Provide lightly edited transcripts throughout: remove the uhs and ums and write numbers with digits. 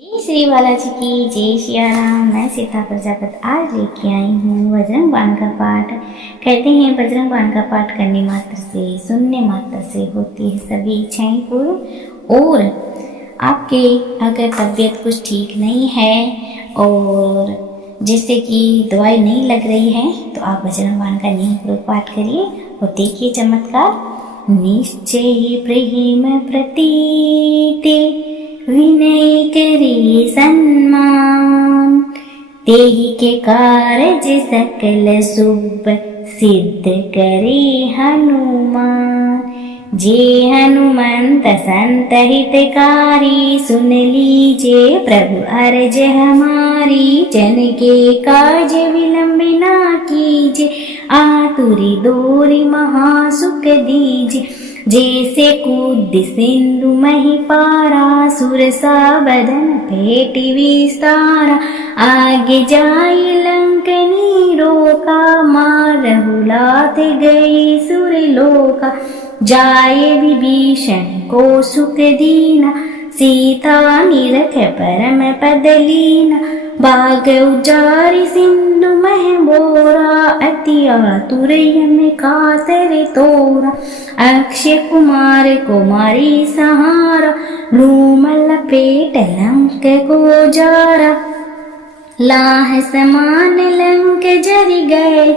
जय श्री बालाजी की जय सिया राम। मैं सीता प्रजापति आज लेके आई हूँ बजरंग बाण का पाठ। कहते हैं बजरंग बाण का पाठ करने मात्र से, सुनने मात्र से होती है सभी इच्छाएं पूर्ण। और आपके अगर तबीयत कुछ ठीक नहीं है और जैसे कि दवाई नहीं लग रही है तो आप बजरंग बाण का नियमपूर्वक पाठ करिए और देखिए चमत्कार। निश्चय प्रेम प्रतीते विनय करे सन्मान, तेहि के कारज सकल शुभ सिद्ध करे हनुमान। जे हनुमंत संत हितकारी, सुन लीजे प्रभु अर्ज हमारी। जन के काज विलंब ना कीजे, आतुरी दोरी महासुख दीजे। जैसे कूद सिंधु मही पारा, सुरसा बदन पेटी विस्तारा। आगे जाई लंकनी रोका, मारहु लाथ गई सुरलोका। जाए विभीषण को सुख दीना, सीता निरख परम पद लीना। बाग उजारि सिंधु मह बोरा, अति आतुर यम कातर तोरा। अक्षय कुमार कुमारी सहारा, लूम लपेट लंक को जारा। लाह समान लंक जरि गए,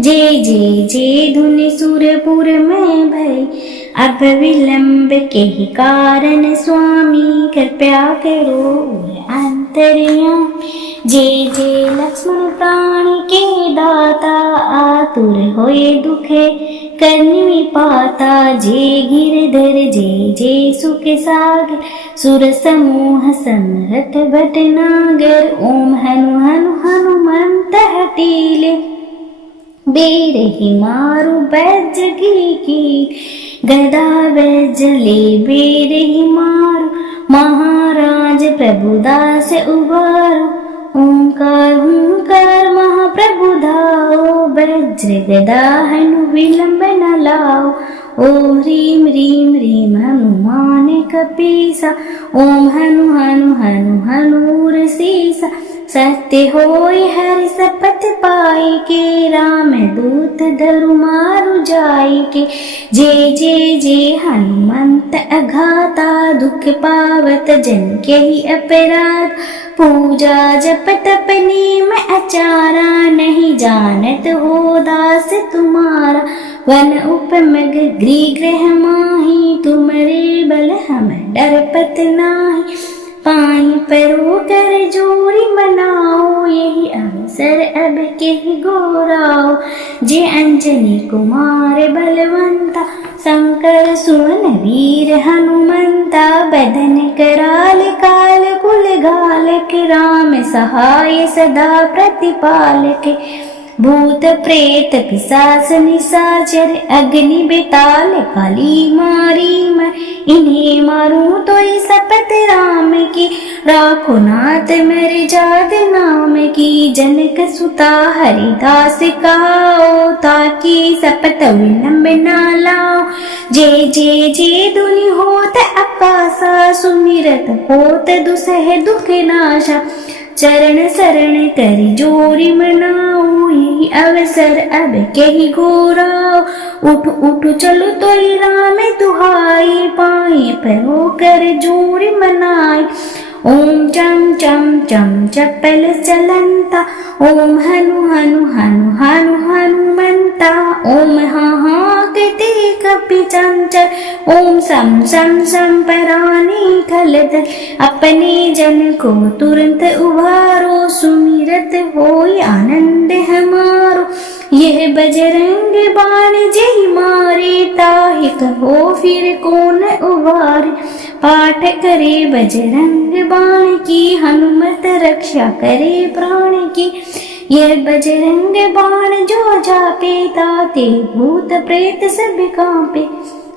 जे जे जे धुनि सुरपुर में भय। अब विलंब के ही कारण स्वामी, कृपया करो अंतर्याम। जे जे लक्ष्मण प्राण के दाता, आतुर होए दुखे करनी पाता। जे गिरधर जे जे सुख सागर, सुर समूह समरथ भटनागर। ओम हनु हनु हनुमंत हटीले, बेरहि मारु बैजगी की। गदा बैजले बेरहि मारु, महाराज प्रभुदास उबारो। ओंकार हुंकार महाप्रभु धाओ, वज्र गदा हनु विलंब न लाओ। ओम ह्रीं ह्रीं ह्रीं हनुमान कपीसा, ओम हनु हनु हनु हनूर सीसा। सत्य होय हरि शपथ पाई के, राम दूत धरु मारु जाई के। जे जे जे हनुमंत अघाता, दुख पावत जन के ही अपराध। पूजा जप तप नेम आचारा, नहीं जानत हो दास तुम्हारा। वन उपमग गृह गृह माही, तुमरे बल हम डरपत नाही। पाई परो कर जोरी मनाओ, यही अवसर अब के गोराओ। जे अंजनी कुमार बलवंता, शंकर सुवन वीर हनुमंता। बदन कराल काल कुल घालक, राम सहाय सदा प्रतिपालक। भूत प्रेत पिशाच निशाचर, अग्नि बेताल काली मारी मैं। इन्हें मारूं तो शपथ राम की, राखो नाथ मेरे जात नाम की। जनक सुता हरिदास कहाओ, ताकि शपथ विलंब ना लाओ। जे जे जे दुनि होत आकाशा, सुमिरत होत दुसह दुख नाशा। चरण शरण कर जोरी मनाओ, यही अवसर अब के ही गोराओ। उठ उठ चलो तो राम दुहाई, पाए परो कर जोरी मनाई। ओम चम चम चम चपल चलंता, ओम हनु हनु हनु हनु हनुमंता। ओम हाँ हाँ कहते कपि चंचल, ओम सम सम सम परानी खलदल। अपने जन को तुरंत उभारो, सुमिरत होय आनंद हमारो। यह बजरंग बाण जय मारे, ताहि कहो फिर कौन उबारे। पाठ करे बजरंग बाण की, हनुमत रक्षा करे प्राण की। यह बजरंग बाण जो जापे, ताते भूत प्रेत सब कांपे।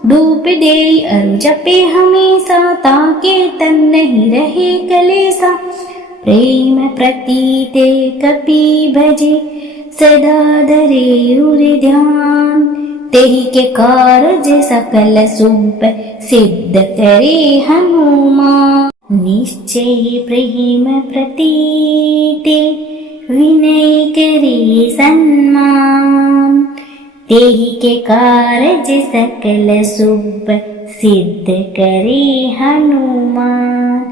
धूप दे अरु जपे हमेशा, ताके तन नहीं रहे कलेसा। प्रेम प्रतीते कपि भजे, सदा धरे उर ध्यान। तेहि के कारज सकल शुभ सिद्ध करे हनुमान। निश्चय प्रेम प्रतीते विनय करे सन्मान, तेहि के कारज सकल शुभ सिद्ध करे हनुमान।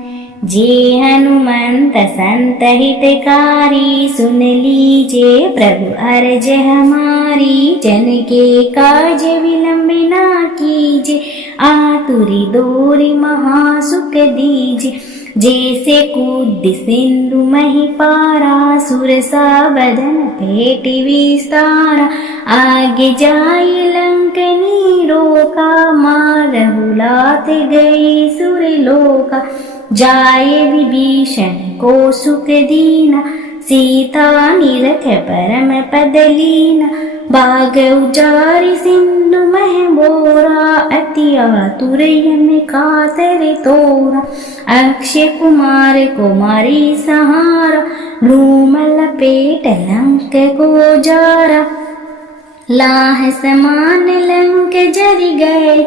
जे हनुमंत संत हितकारी, सुन लीजे प्रभु अर्ज हमारी। जन के काज विलंब ना कीजे, आतुरी दोरी महासुख दीजे। जैसे कूद सिंधु मही पारा, सुरसा बदन पेट विस्तारा। आगे जाई लंकनी रोका, मारहु लात गई सुरलोका। जाए विभीषण को सुख दीना, सीता निरख परम पद लीना। बाग उजारि सिंधु मह बोरा, अति आतुर यम कातर तोरा। अक्षय कुमार कुमारी सहारा, लूम लपेट लंक को जारा। लाह समान लंक जर गए,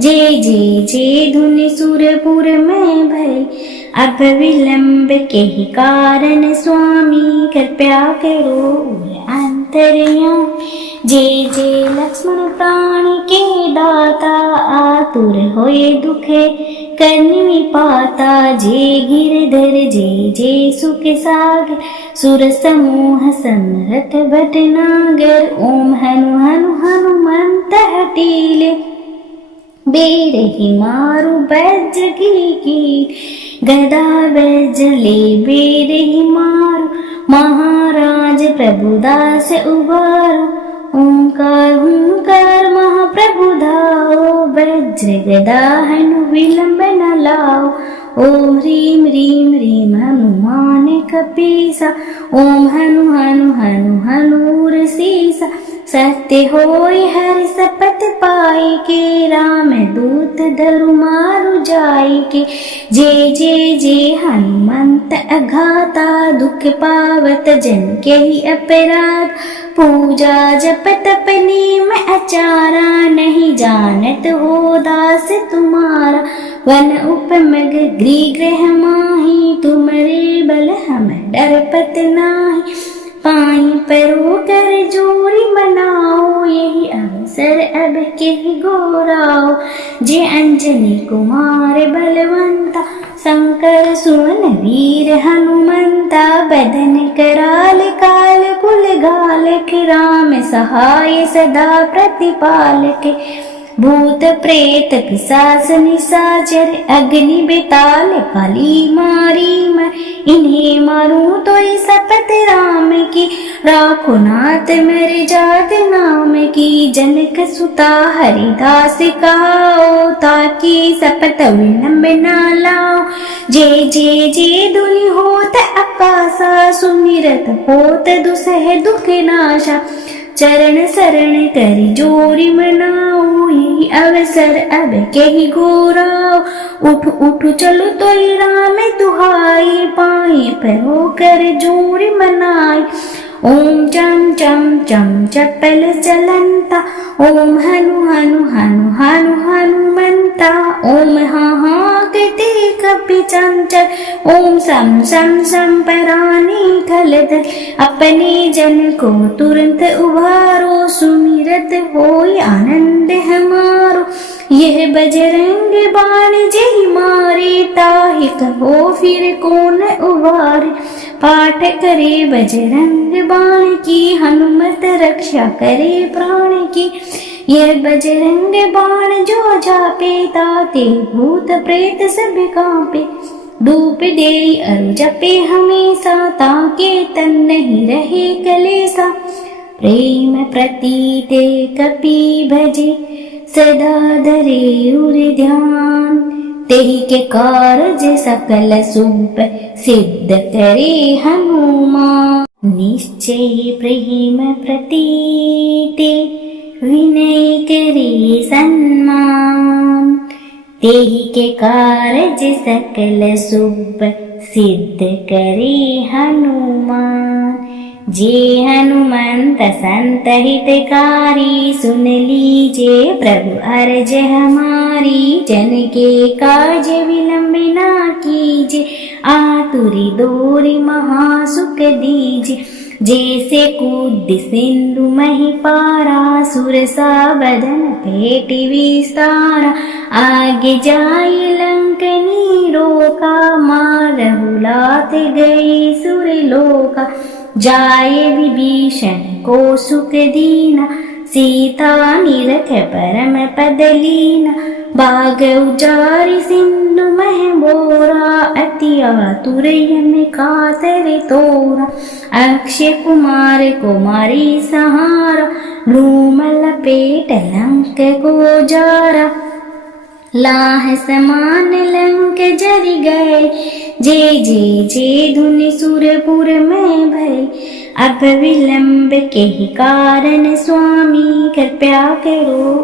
जे धुनि सुरपुर में भय। अब विलंब के ही कारण स्वामी, कृपया करो अंतर्यामी। जे लक्ष्मण प्राण के दाता, आतुर होए दुखे करनी पाता। जे गिरधर जे सुख सागर, सुर समूह समरथ भटनागर। ओम हनु हनु हनुमंत हटीले, बेरहि मारु बैज की। गदा बैजले बेरहि मारु, महाराज प्रभुदास उबारो। ओंकार हुंकार महाप्रभु धाओ, वज्र गदा हनु विलंब न लाओ। ओम ह्रीं ह्रीं ह्रीं हनुमान कपीसा, ओम हनु हनु हनु हनूर सीसा। सत्य होय हरि सपथ पाई के, राम दूत धरु मारु जाई के। जे हनुमंत अघाता, दुख पावत जन के ही अपराध। पूजा जप तप नेम आचारा, नहीं जानत हो दास तुम्हारा। वन उपमग गृह गृह माही, तुमरे बल हम डरपत नाही। पाई परो कर जोरी मनाओ, यही अवसर अब के गोराओ। जे अंजनी कुमार बलवंता, शंकर सुवन वीर हनुमंता। बदन कराल काल कुल घालक, राम सहाय सदा प्रतिपालक। भूत प्रेत पिशाच निशाचर, अग्नि बेताल काली मारी मैं। इन्हें मारूं तो शपथ राम की, राखो नाथ मेरे जात नाम की। जनक सुता हरिदास कहाओ, ताकि शपथ विलंब न लाओ। जे धुनि होत आकाशा, सुमिरत होत दुसह दुख नाशा। चरण शरण करि जोरी मनाओ, यही अवसर अब के ही घोराओ। उठ उठ चलो तो राम दुहाई, पाए परो कर जोरी मनाई। ओम चम चम चम चपल चलंता, ओम हनु हनु हनु हनु हनुमंता। ओम हाँ कहते कपि चंचल, ओम सम सम सम परानी खलदल। अपने जन को तुरंत उबारो, सुमिरत होय आनंद हमारो। यह बजरंग बाण जय मारे, ताहि कहो फिर कौन उबारे। पाठ करे बजरंग बाण की, हनुमत रक्षा करे प्राण की। यह बजरंग बाण जो जापे, ताते भूत प्रेत सब कांपे। धूप दे अरु जपे हमेशा, ताके तन नहीं रहे कलेसा। प्रेम प्रतीते कपि भजे, सदा धरे उर ध्यान। तेहि के कारज सकल शुभ सिद्ध करे हनुमान। निश्चय प्रेम प्रतीते विनय करे सन्मान, तेहि के कारज सकल शुभ सिद्ध करे हनुमान। जे हनुमंत संत हितकारी, सुन लीजे प्रभु अर्ज हमारी। जन के काज विलंब ना कीजे, आतुरी दोरी महासुख दीजे। जैसे कूद सिंधु मही पारा, सुरसा बदन पेट विस्तारा। आगे जाई लंकनी रोका, मारहु लात गई सुरलोका। जाए विभीषण को सुख दीना, सीता निरख परम पद लीना। बाग उजारि सिंधु मह बोरा, अति आतुर यम कातर तोरा। अक्षय कुमार कुमारी सहारा, लूम लपेट लंक को जारा। लाह समान लंक जर गए, जे जे जे धुनि सुरपुर में भय। अब विलंब के ही कारण स्वामी, कृपया करो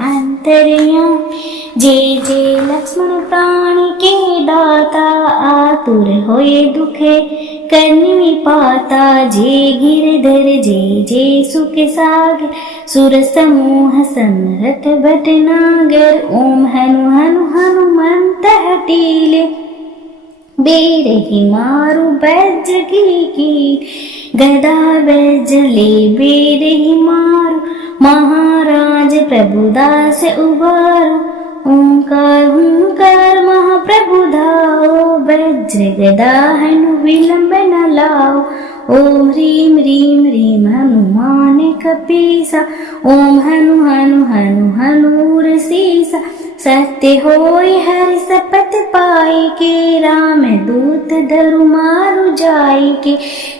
अंतर्यामी। जे जे लक्ष्मण प्राण के दाता, आतुर होए दुखे करनी पाता। जे गिरधर जे जे सुख सागर, सुर समूह समरथ भटनागर। ओम हनु हनु हनुमंत हटीले, बेरहि मारु बैज की। गदा बैज ले बेरहि मारु, महाराज प्रभुदास उबारो। ओंकार हुंकार महाप्रभु धाओ, वज्र गदा हनु विलंब न लाओ। ओम ह्रीं ह्रीं ह्रीं हनुमान कपीसा, ओम हनु हनु हनु हनूर सीसा। सत्य होय हरि सपथ पाई के, राम दूत धरु मारु जाई के।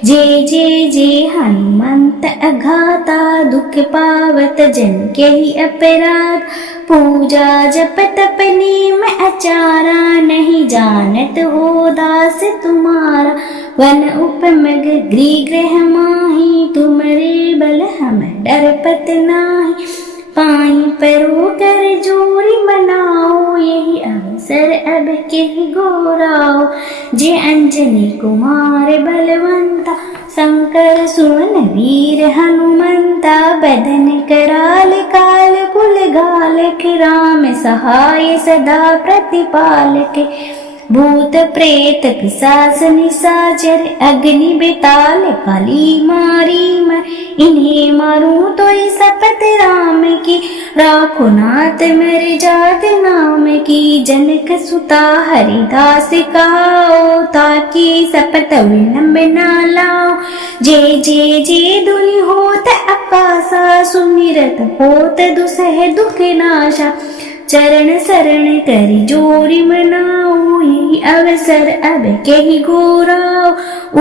जे जे जे हनुमंत अघाता, दुख पावत जन के ही अपराध। पूजा जप तप नेम आचारा, नहीं जानत हो दास तुम्हारा। वन उपमग गृह गृह माही, तुमरे बल हम डरपत नाही। पाई परो कर जोरी मनाओ, यही अवसर अब के गोराओ। जे अंजनी कुमार बलवंता, शंकर सुमन वीर हनुमंता। बदन कराल काल कुल घालक, राम सहाय सदा प्रतिपालक। भूत प्रेत पिशाच निशाचर, अग्नि बेताल काली मारी मैं। इन्हें मारूं तो शपथ राम की, राखो नाथ मेरे जात नाम की। जनक सुता हरिदास कहाओ, ताकि शपथ विलंब न लाओ। जे जे जे धुनि होत आकाशा, सुमिरत होत दुसह दुख नाशा। चरण शरण करि जोरी मनाओ, यही अवसर अब के ही घोराओ।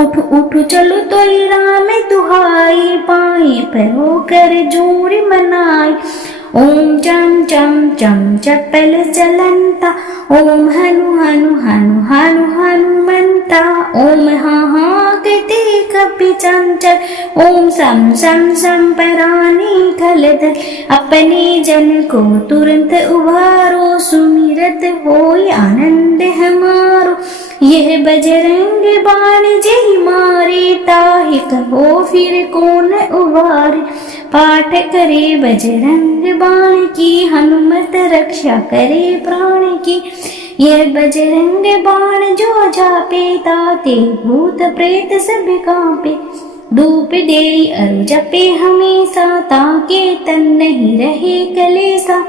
उठ उठ चलो तो राम दुहाई, पाए परो कर जोरी मनाई। ओम चम चम चम चपल चलंता, ओम हनु हनु हनु हनु हनुमंता। ओम हाँ हाँ कहते कपि चंचल, ओम सम सम सम परानी खलदल। अपने जन को तुरंत उबारो, सुमिरत होय आनंद हमारो। यह बजरंग बाण जय मारे, ताहि कहो फिर कौन उबारे। पाठ करे बजरंग बाण की, हनुमत रक्षा करे प्राण की। यह बजरंग बाण जो जापे, ताते भूत प्रेत सब कांपे। धूप दे अरु जपे हमेशा, ताके तन नहीं रहे कलेसा।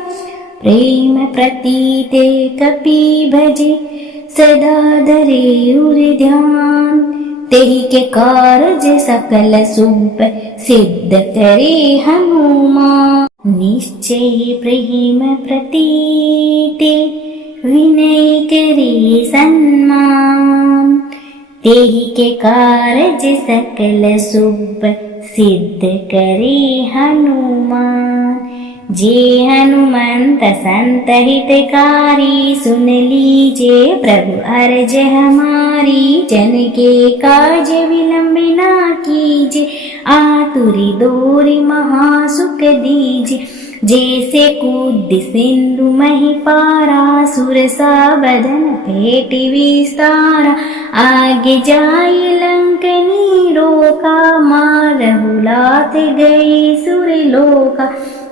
प्रेम प्रतीते कपि भजे, सदा धरे उर ध्यान। तेहि के कारज सकल शुभ, सिद्ध करे हनुमान। निश्चय प्रेम प्रतीते, विनय करे सन्मान। तेहि के कारज सकल शुभ, सिद्ध करे हनुमान। जे हनुमंत संत हितकारी, सुन लीजे प्रभु अर्ज हमारी। जन के काज विलंब ना कीजे, आतुरी दोरी महासुख दीजे। जैसे कूद सिंधु मही पारा, सुरसा बदन पेट विस्तारा। आगे जाई लंकनी रोका, मार रहुलात गई सुरलोका।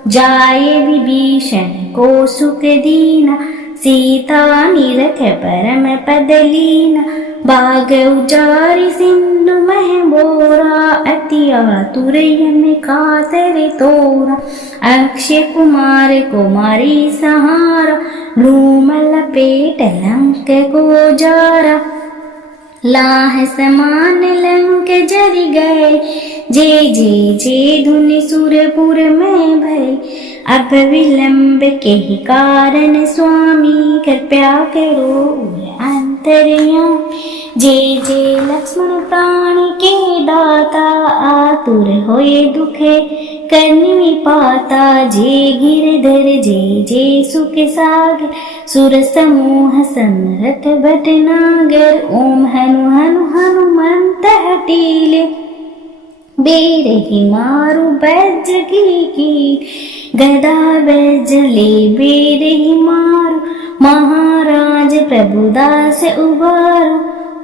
जाए विभीषण को सुख दीना, सीता निरख परम पद लीना। बाग उजारि सिंधु मह बोरा, अति आतुर यम कातर तोरा। अक्षय कुमार कुमारी सहारा, धूम लपेट लंक को जारा। लाह समान लंक जरि गए, जे जे जे धुनि सुरपुर में भय। अब विलंब के ही कारण स्वामी, कृपया करो अंतर्यामी। जे जे लक्ष्मण प्राण के दाता, आतुर होए दुखे करनी पाता। जे गिरधर जे जे सुख सागर, सुर समूह समरथ भटनागर। ओम हनु हनु हनुमंत हटीले, बेरहि मारु बैज की। गदा बैज ले बेरहि मारु, महाराज प्रभुदास उबारो।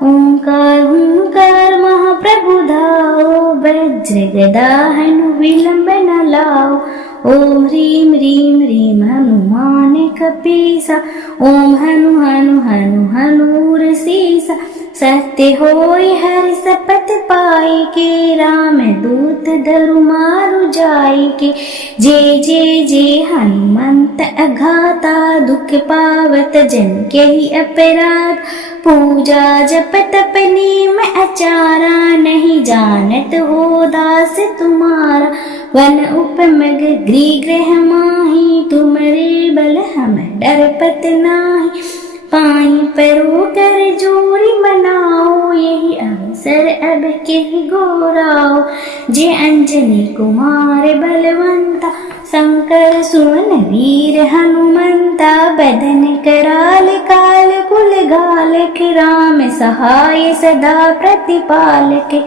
ओंकार हुंकार महाप्रभु धाओ, वज्र गदा हनु विलंब न लाओ। ओम ह्रीं ह्रीं ह्रीं हनुमान कपीसा, ओम हनु हनु हनु हनूर सीसा। सत्य होय हरि सपथ पाई के, राम दूत धरु मारु जाई के। जे जे जे हनुमंत अघाता, दुख पावत जन के ही अपराध। पूजा जप तप नेम आचारा, नहीं जानत हो दास तुम्हारा। वन उपमग गृह गृह माही, तुमरे बल हम डरपत नाही। पाई परो कर जोरी मनाओ, यही अवसर अब के गोराओ। जे अंजनी कुमार बलवंता, शंकर सुवन वीर हनुमंता। बदन कराल काल कुल घालक, राम सहाय सदा प्रतिपालक।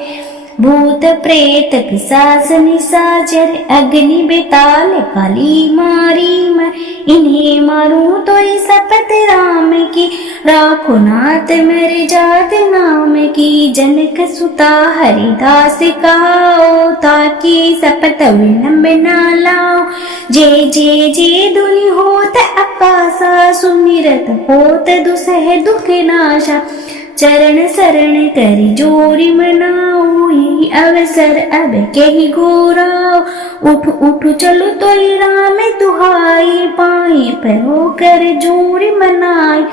भूत प्रेत पिशाच निशाचर, अग्नि बेताल काली मारी मैं। इन्हें मारूं तो शपथ राम की, राखो नाथ मेरे जात नाम की। जनक सुता हरिदास कहाओ, ताकि शपथ विलंब न लाओ। जे जे जे धुनि होत आकाशा, सुमिरत होत दुसह दुख नाशा। चरण शरण करि जोरी मनाओ, यही अवसर अब के ही घोराओ। उठ उठ चलो तो राम दुहाई, पाए परो कर जोरी मनाई।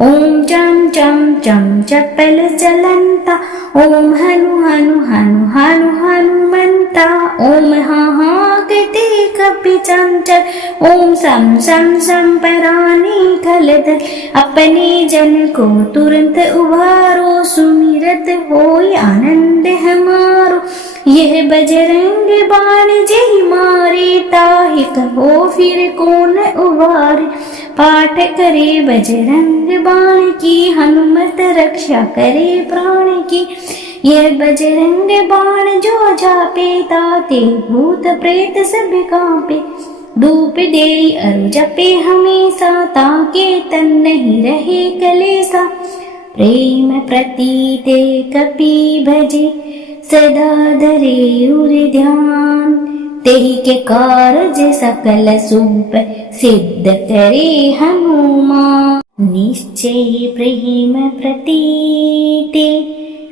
ओम चम चम चम चपल चलंता, ओम हनु हनु हनु हनु हनुमंता। ओम हाँ हाँ कहते कपि चंचल, ओम सम सम सम परानी खलदल। अपने जन को तुरंत उभारो, सुमिरत होय आनंद हमारो। यह बजरंग बाण जय मारे, ताहि कहो फिर कौन उबारे। पाठ करे बजरंग बाण की, हनुमत रक्षा करे प्राण की। यह बजरंग बाण जो जापे, ताते भूत प्रेत सब कांपे। धूप दे अरु जपे हमेशा, ताके तन नहीं रहे कलेसा। प्रेम प्रतीते कपि भजे, सदा धरे उर ध्यान। तेहि के कारज सकल शुभ, सिद्ध करे हनुमान। निश्चय प्रेम प्रतीते,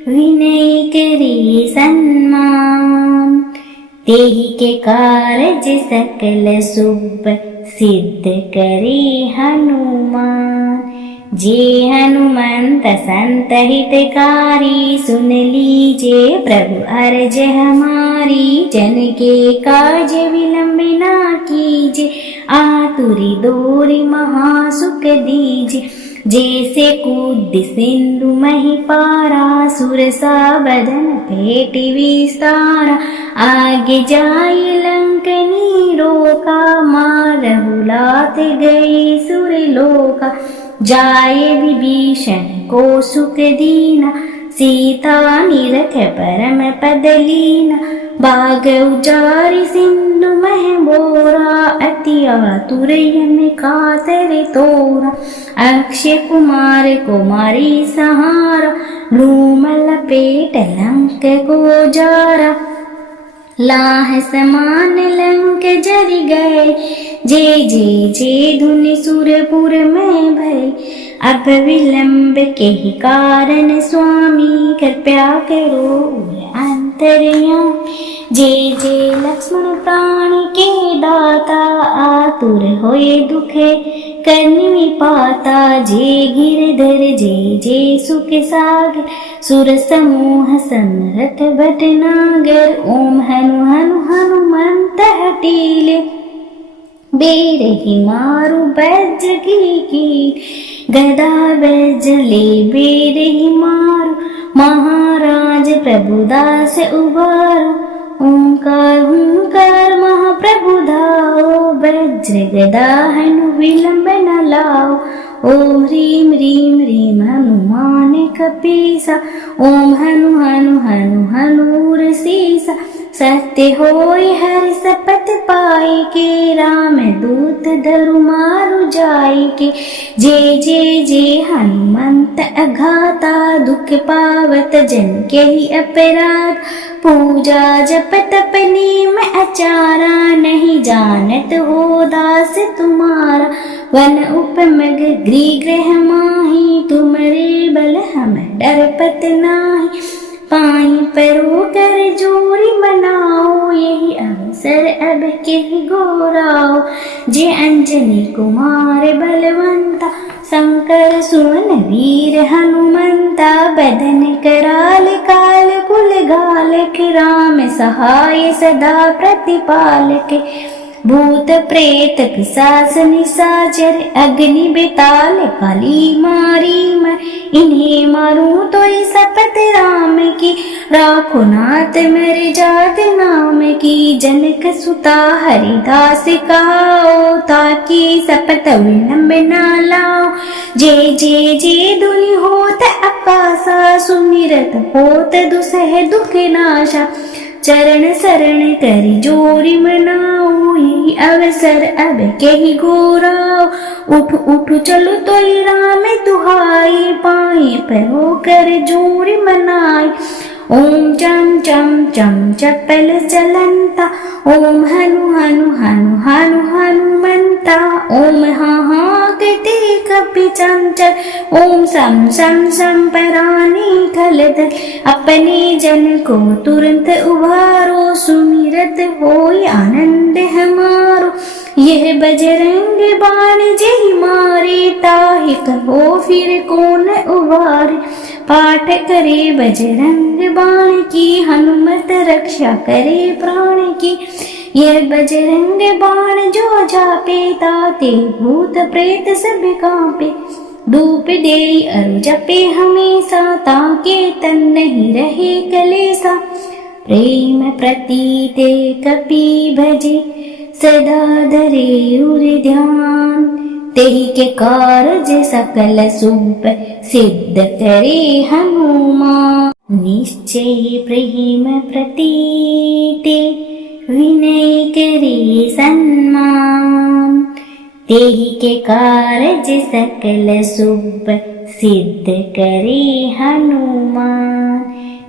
विनय करे सन्मान। तेहि के कारज सकल शुभ, सिद्ध करे हनुमान। जे हनुमंत संत हितकारी, सुन लीजे प्रभु अर्ज हमारी। जन के काज विलंब ना कीजे, आतुरी दोरी महासुख दीजे। जैसे कूद सिंधु मही पारा, सुरसा बदन पेट विस्तारा। आगे जाई लंकनी रोका, मारहु लात गई सुरलोका। जाए विभीषण को सुख दीना, सीता निरख परम पद लीना। बाग उजारि सिंधु मह बोरा, अति आतुर यम कातर तोरा। अक्षय कुमार कुमारी सहारा, धूम लपेट लंक को जारा। लाह समान लंक जरि गए, जे जे जे धुनि सुरपुर में भय। अब विलंब के ही कारण स्वामी, कृपया करो अंतर्यामी। जे जे लक्ष्मण प्राण के दाता, आतुर होए दुखे करनी पाता। जे गिरधर जे जे सुख सागर, सुर समूह समरथ भटनागर। ओम हनु हनु हनुमंत हटीले, बेरहि मारु बैजगी की। गदा बैजले बेरहि मारु, महाराज प्रभुदास उबारो। ओंकार हुंकार महाप्रभु धाओ, वज्र गदा हनु विलंब न लाओ। ओम ह्रीं ह्रीं ह्रीं हनुमान कपीसा, ओम हनु हनु हनु हनूर सीसा। सत्य होय हरि सपथ पाए के, राम दूत धरु मारु जाय के। जे जे जे हनुमंत अघाता, दुख पावत जन के ही अपराध। पूजा जप तप नेम आचारा, नहीं जानत हो दास तुम्हारा। वन उपमग गृह गृह माही, तुमरे बल हम डरपत नाही। पाई परो कर जोरी मनाओ, यही अवसर अब के गोराओ। जे अंजनी कुमार बलवंता, शंकर सुवन वीर हनुमंता। बदन कराल काल कुल घालक, राम सहाय सदा प्रतिपालक। भूत प्रेत पिशाच निशाचर, अग्नि बेताल काली मारी मैं। इन्हें मारूं तो शपथ राम की, राखो नाथ मेरे जात नाम की। जनक सुता हरिदास कहाओ, ताकि शपथ विलंब न लाओ। जे जे जे धुनि होत आकाशा, सुमिरत होत दुसह दुख नाशा। चरण शरण करि जोरी मनाओ, यही अवसर अब के ही गोराओ। उठ उठ चलो तो राम दुहाई, पाए परो कर जोरी मनाई। ओम चम चम चम चपल चलंता, ओम हनु हनु हनु हनु हनुमंता। ओम हा हा कहते कपि चंचल, ओम सम सम सम परानी खलदल। अपने जन को तुरंत उबारो, सुमिरत होय आनंद हमारो। यह बजरंग बाण जय मारे, ताहि कहो फिर कौन उबारे। पाठ करे बजरंग बाण की, हनुमत रक्षा करे प्राण की। यह बजरंग बाण जो जापे, ताते भूत प्रेत सब कांपे। धूप दे अरु जपे हमेशा, ताके तन नहीं रहे कलेसा। प्रेम प्रतीते कपि भजे, सदा धरे उर ध्यान। तेहि के कारज सकल शुभ, सिद्ध करे हनुमान। निश्चय प्रेम प्रतीते, विनय करे सन्मान। तेहि के कारज सकल शुभ, सिद्ध करे हनुमान।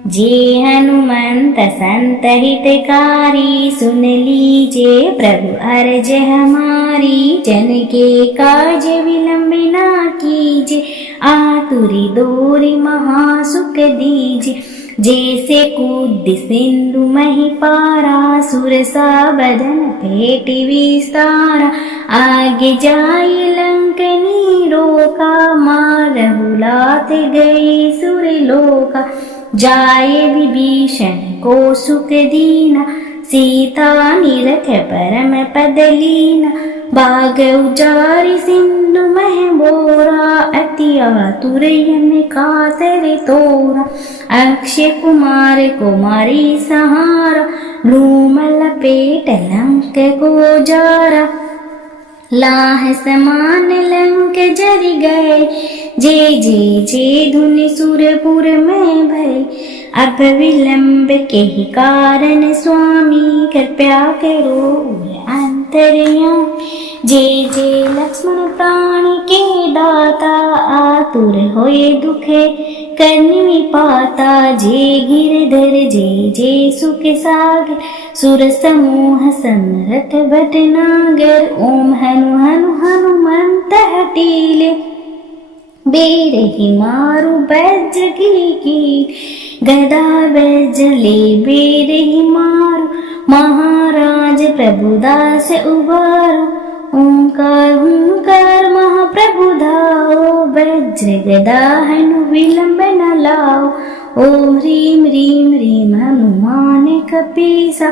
जे हनुमंत संत हितकारी, सुन लीजे प्रभु अर्ज हमारी। जन के काज विलंब ना कीजे, आतुरी दोरी महासुख दीजे। जैसे कूद सिंधु मही पारा, सुरसा बदन पेटि विस्तारा। आगे जाई लंकनी रोका, मारहु लात गई सुरलोका। जाए विभीषण को सुख दीना, सीता निरख परम पद लीना। बाग उजारि सिंधु मह बोरा, अति आतुर यम कातर तोरा। अक्षय कुमार कुमारी सहारा, लूम लपेट लंक को जारा। लाह समान लंक जरि गए, जे जे जे धुनि सुरपुर में भय। अब विलंब के ही कारण स्वामी, कृपया करो अंतर्यामी। जे जे लक्ष्मण प्राण के दाता, आतुर होए दुखे करनी पाता। जे गिरधर जे जय सुख सागर सुर समूह समरथ भटनागर ओम हनु हनु हनुमंत हटीले बेरही मारु बैज की गदा बैजले बेरही मारु महाराज प्रभुदास उबारो ओंकार ओंकार महाप्रभु धाओ वज्र गदा हनु विलंब न लाओ ओम ह्रीम ह्रीम ह्रीम हनुमान कपीसा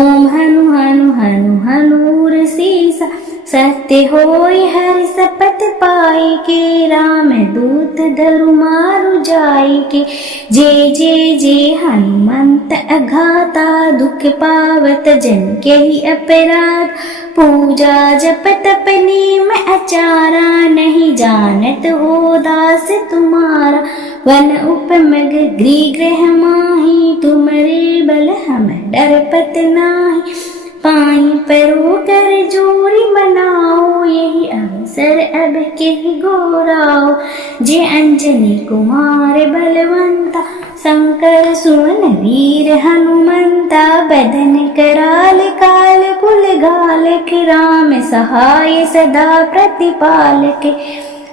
ओम हनु हनु हनु हनूर सीसा सत्य होय हरि सपथ पाए के राम दूत धरु मारु जाय के जय जय जय हनुमंत अघाता दुख पावत जन के ही अपराध पूजा जप तप नेम आचारा नहीं जानत हो दास तुम्हारा वन उपमग गृह ग्रह माही तुमरे बल हम डरपत नाही पाई परो कर जोरी मनाओ यही अवसर अब के गोराओ जे अंजनी कुमार बलवंता शंकर सुवन वीर हनुमंता बदन कराल काल कुल घालक राम सहाय सदा प्रतिपालक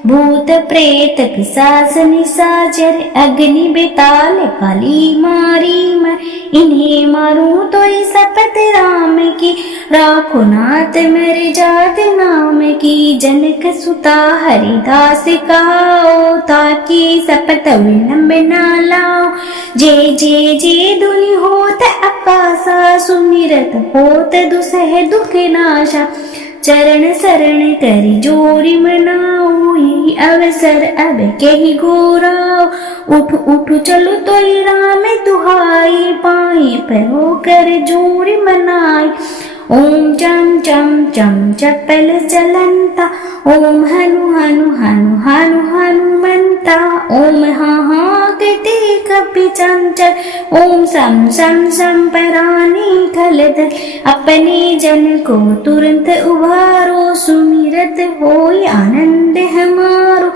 भूत प्रेत पिशाच निशाचर अग्नि बेताल काली मारी मैं इन्हें मारूं तो शपथ राम की राखो नाथ मेरे जात नाम की जनक सुता हरिदास कहाओ ताकि शपथ विलंब न लाओ जय जय जय धुनि होत आकाशा सुमिरत होत दुसह दुख नाशा चरण शरण करी जोरी मनाओ यही अवसर अब के ही गोराओ उठ उठ चलो तो राम दुहाई पाए परो कर जोरी मनाई ओम चम चम चम चपल चलंता ओम हनु हनु हनु हनु हनुमंता ओम हा हा कहते कपि चंचल ओम सम सम सम परानी खलदल अपने जन को तुरंत उबारो सुमिरत होय आनंद हमारो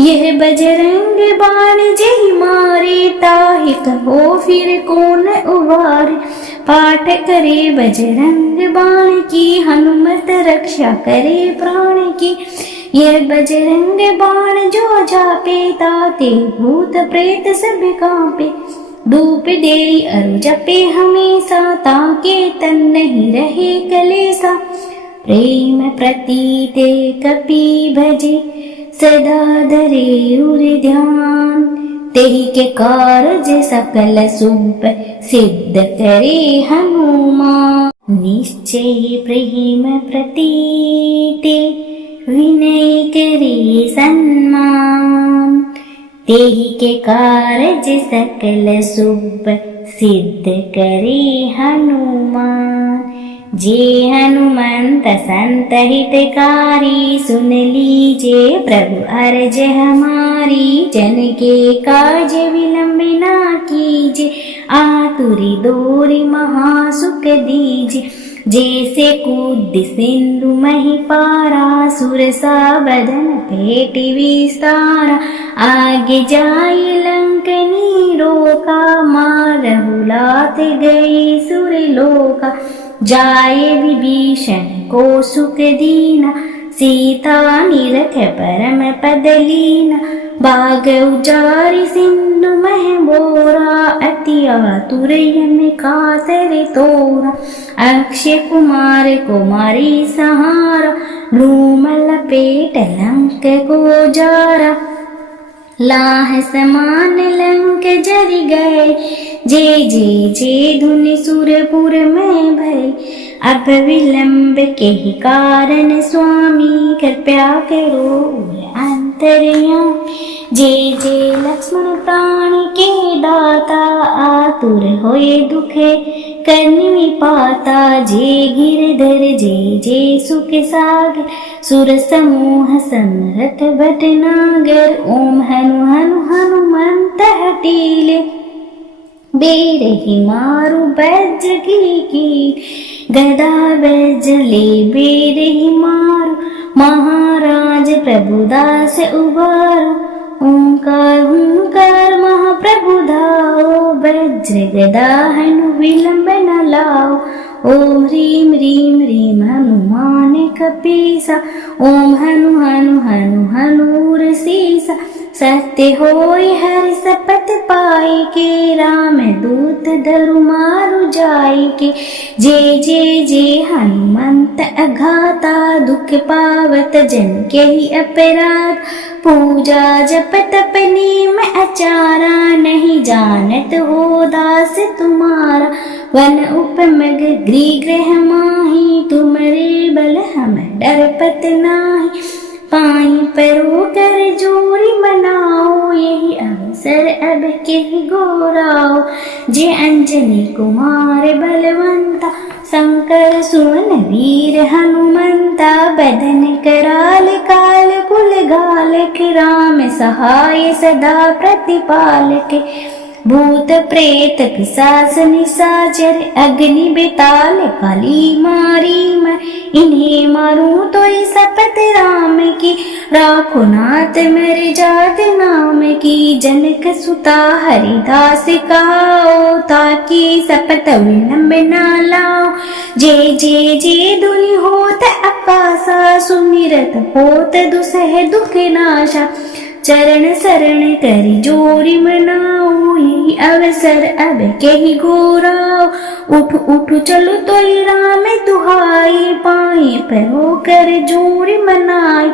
यह बजरंग बाण जय मारे ताहि कहो फिर कौन उबारे पाठ करे बजरंग बाण की हनुमत रक्षा करे प्राण की यह बजरंग बाण जो जापे ताते भूत प्रेत सब कांपे धूप दे अरु जपे हमेशा ताके तन नहीं रहे कलेसा प्रेम प्रतीते कपि भजे सदा धरे उर ध्यान तेहि के कारज सकल शुभ सिद्ध करे हनुमान निश्चय प्रेम प्रतीते विनय करे सन्मान तेहि के कारज सकल शुभ सिद्ध करे हनुमान जे हनुमंत संत हितकारी सुन लीजे प्रभु अर्ज हमारी जन के काज विलंब ना कीजे आतुरी दोरी महासुख दीजे जैसे कूद सिंधु मही पारा सुरसा बदन पेटी विस्तारा आगे जाई लंकनी रोका मारहु लात गई सुर लोका जाए विभीषण को सुख दीना सीता निरख परम पद लीना बाग उजारी सिंधु मह बोरा अति आतुर यम कातर तोरा अक्षय कुमार कुमारी सहारा लूम लपेट लंक को जारा लाह समान लंक जर गए जय जय जय धुनि सुरपुर में भय अब विलंब के ही कारण स्वामी कृपया करो अंतर्यामी जय जय लक्ष्मण प्राण के दाता आतुर होए दुखे करनी पाता जय गिरधर जय जय सुख सागर सुर समूह समरथ भटनागर ओम हनु हनु हनुमंत हटीले बेरही मारु बैज की गदा बैजले बेरही मारु महाराज प्रभुदास उबारो ओंकार हुंकार महाप्रभु धाओ, वज्र गदा हनु विलंब न लाओ। ओम ह्रीं ह्रीं ह्रीं हनुमान कपीसा, ओम हनु हनु हनु हनूर सीसा। सत्य होय हरि सपथ पाए के, राम दूत धरु मारु जाय के। जय जय जय हनुमंत अघाता, दुख पावत जन के ही अपराध। पूजा जप तप नेम आचारा, नहीं जानत हो दास तुम्हारा। वन उपमग गृह ग्रह माही, तुमरे बल हम डरपत नाही। पाई परो कर जोरी मनाओ, यही अवसर अब के गोराओ। जे अंजनी कुमार बलवंता, शंकर सुवन वीर हनुमंता। बदन कराल काल कुल घालक, राम सहाय सदा प्रतिपालक। भूत प्रेत पिशाच निशाचर, अग्नि बेताल काली मारी मैं। इन्हें मारूं तो शपथ राम की, राखो नाथ मेरे जात नाम की। जनक सुता हरिदास कहाओ, ताकि शपथ विलंब न लाओ। जय जय जय धुनि होत आकाशा, सुमिरत होत दुसह दुख नाशा। चरण शरण करि जोरी मनाओ, यही अवसर अब के ही घोराओ। उठ उठ चलो तो राम दुहाई, पाए परो कर जोरी मनाई।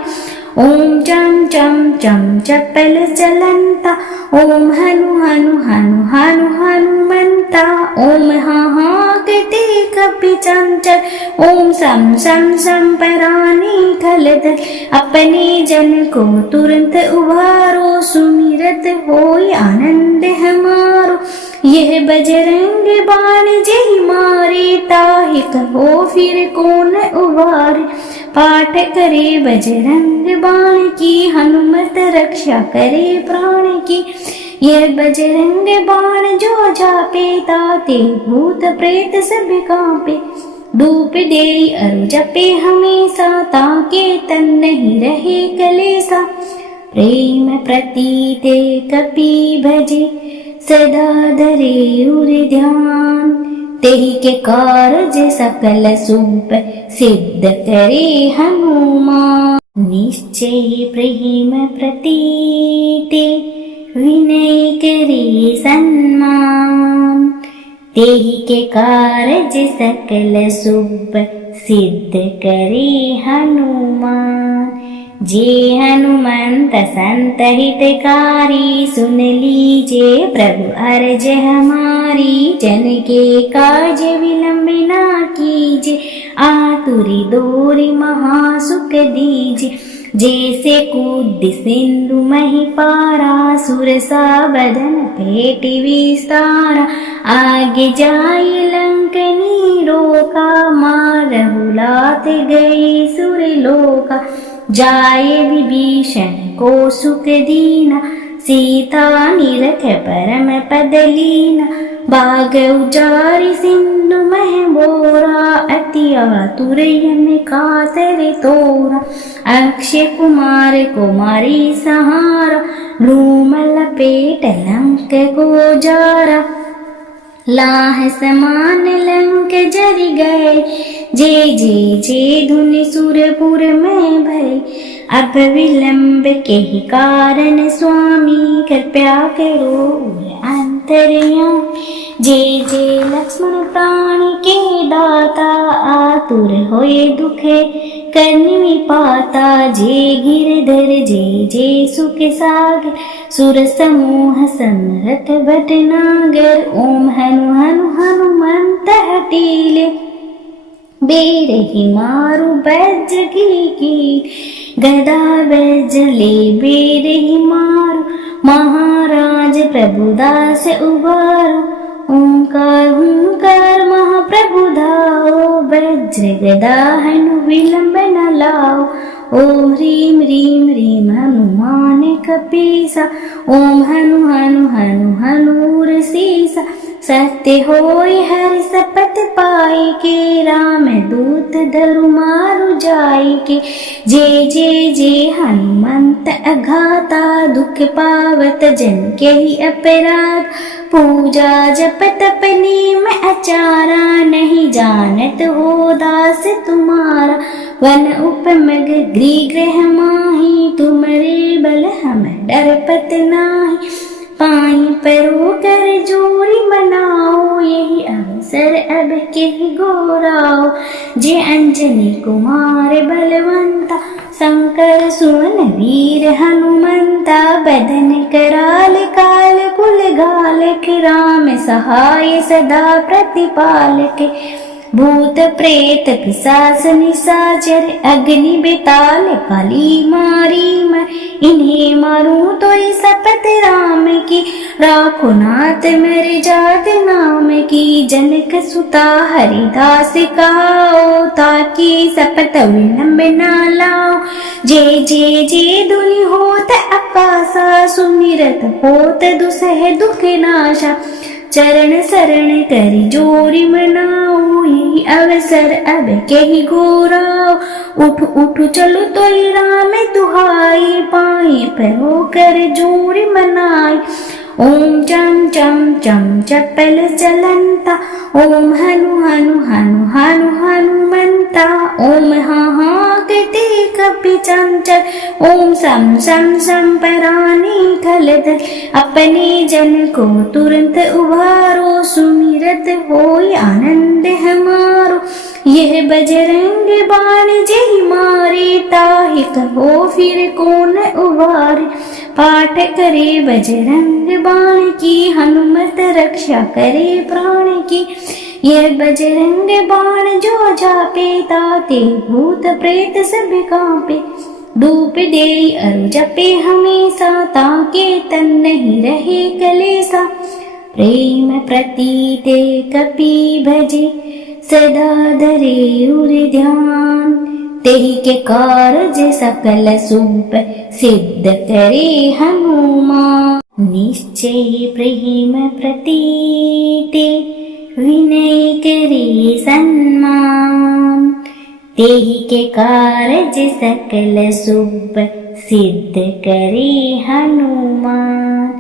ओम चम चम चम चपल चलंता, ओम हनु हनु हनु हनु हनुमंता। ओम हा हा कहते कपि चंचल, ओम सम सम सम परानी खलदल। अपने जन को तुरंत उबारो, सुमिरत होय आनंद हमारो। यह बजरंग बाण जय मारे, ताहि कहो फिर कौन उबारे। पाठ करे बजरंग बाण की, हनुमत रक्षा करे प्राण की। यह बजरंग बाण जो जापे, ताते भूत प्रेत सब कांपे। धूप दे अरु जपे हमेशा, ताके तन नहीं रहे कलेसा। प्रेम प्रतीते कपि भजे, सदा धरे उर ध्यान। तेहि के कारज सकल सुप, सिद्ध करे हनुमान। निश्चय प्रेम प्रतीते, विनय करे सन्मान। तेहि के कारज सकल सुप, सिद्ध करे हनुमान। जे हनुमंत संत हितकारी, सुन लीजे प्रभु अर्ज हमारी। जन के काज विलंब ना कीजे, आतुरी दोरी महासुख दीजे। जैसे कूद सिंधु मही पारा, सुर सा बदन पेट विस्तारा। आगे जाई लंकनी रोका, मारहु लात गई सुर लोका। जाए विभीषण को सुख दीना, सीता निरख परम पद लीना। बाग उजारि सिंधु मह बोरा, अति आतुर यम कातर तोरा। अक्षय कुमार कुमारी सहारा, लूम लपेट लंक को जारा। लाह समान लंक जरि गए, जय जय जय धुनि सुरपुर में भय। अब विलंब के ही कारण स्वामी, कृपया करो अंतर्यामी। जय जय लक्ष्मण प्राण के दाता, आतुर होए दुखे करनि विपाता। जय गिरधर जय जय सुख सागर, सुर समूह समरथ भटनागर। ओम हनु हनु हनुमंत हटीले, बेरहि मारु वज्र की। गदा वज्रले बेरहि मारु, महाराज प्रभुदास उबारो। ओंकार हुंकार महाप्रभु धाओ, वज्र गदा हनु विलंब न लाओ। ओम ह्रीं ह्रीं ह्रीं हनुमान कपीसा, ओम हनु हनु हनु हनूर सीसा। सत्य होय हरि सपत पाए के, राम दूत धरु मारु जाय के। जय जय जय हनुमंत अघाता, दुख पावत जन के ही अपराध। पूजा जप तप नेम आचारा, नहीं जानत हो दास तुम्हारा। वन उपमग गृह गृह माही, तुमरे बल हम डरपत नाही। पाई परो कर जोरी मनाओ, यही अवसर अब के गोराओ। जे अंजनी कुमार बलवंता, शंकर सुवन वीर हनुमंता। बदन कराल काल कुल घालक, राम सहाय सदा प्रतिपालक। भूत प्रेत पिशाच निशाचर, अग्नि बेताल काली मारी मैं। इन्हें मारूं तो शपथ राम की, राखो नाथ मेरे जात नाम की। जनक सुता हरिदास कहाओ, ताकि शपथ विलंब न लाओ। जय जय जय धुनि होत आकाशा, सुमिरत होत दुसह दुख नाशा। चरण शरण करि जोरी मनाओ, यही अवसर अब के ही घोराओ। उठ उठ चलो तो राम दुहाई, पाए परो कर जोरी मनाई। ओम चम चम चम चपल चलंता, ओम हनु हनु हनु हनु हनुमंता। ओम हा हा कहते कपि चंचल, ओम सम सम सम परानी खलदल। अपने जन को तुरंत उबारो, सुमिरत होय आनंद हमारो। यह बजरंग बाण जय मारे, ताहि कहो फिर कौन उबारे। पाठ करे बजरंग बाण की, हनुमत रक्षा करे प्राण की। यह बजरंग बाण जो जापे, ताते भूत प्रेत सब कांपे। धूप दे अरु जपे हमेशा, ताके तन नहीं रहे कलेसा। प्रेम प्रतीते कपि भजे, सदा धरे उर ध्यान। तेहि के कारज सकल शुभ, सिद्ध करे हनुमान। निश्चय प्रेम प्रतीते, विनय करे सन्मान। तेहि के कारज सकल शुभ, सिद्ध करे हनुमान।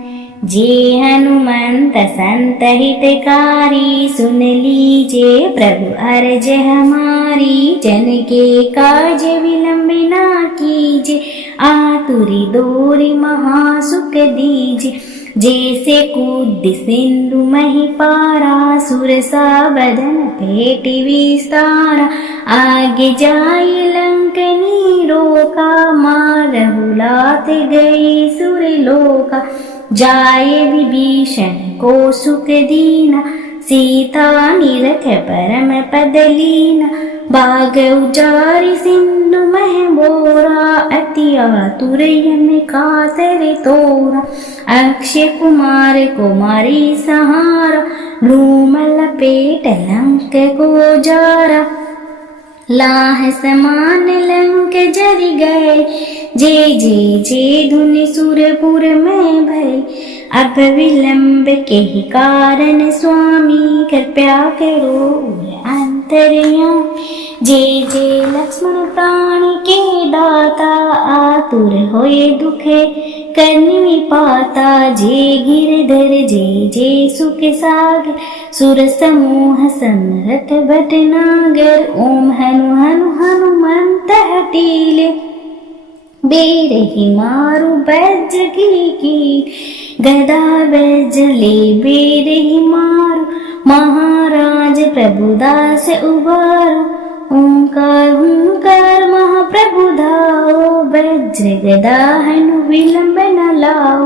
जे हनुमंत संत हितकारी, सुन लीजे प्रभु अर्ज हमारी। जन के काज विलंब ना कीजे, आतुरी दोरी महासुख दीजे। जैसे कूद सिंधु मही पारा, सुरसा बदन पेट विस्तारा। आगे जाय लंकनी रोका, मारहु लात गई सुरलोका। जाय विभीषण को सुख दीना, सीता निरख परम पद लीना। बाग उजारि सिंधु मह बोरा, अति आतुर यम कातर तोरा। अक्षय कुमार कुमारी सहारा, भ्रूम लपेट लंक को जारा। लाह समान लंक जरि गए, जय जय जय धुनि सुरपुर में भय। अब विलंब के ही कारण स्वामी, कृपया करो अंतर्यामी। जय जय लक्ष्मण प्राण के दाता, आतुर होए दुखे करनी पाता। जय गिरधर जय जय सुख सागर, सुर समूह समरथ भटनागर। ओम हनु हनु हनुमंत हटीले, बेरहि मारु वज्र की। गदा वज्र ले बेरहि मारु, महाराज प्रभुदास उबारो। ओंकार हुंकार महाप्रभु धाओ, वज्र गदा हनु विलंब न लाओ।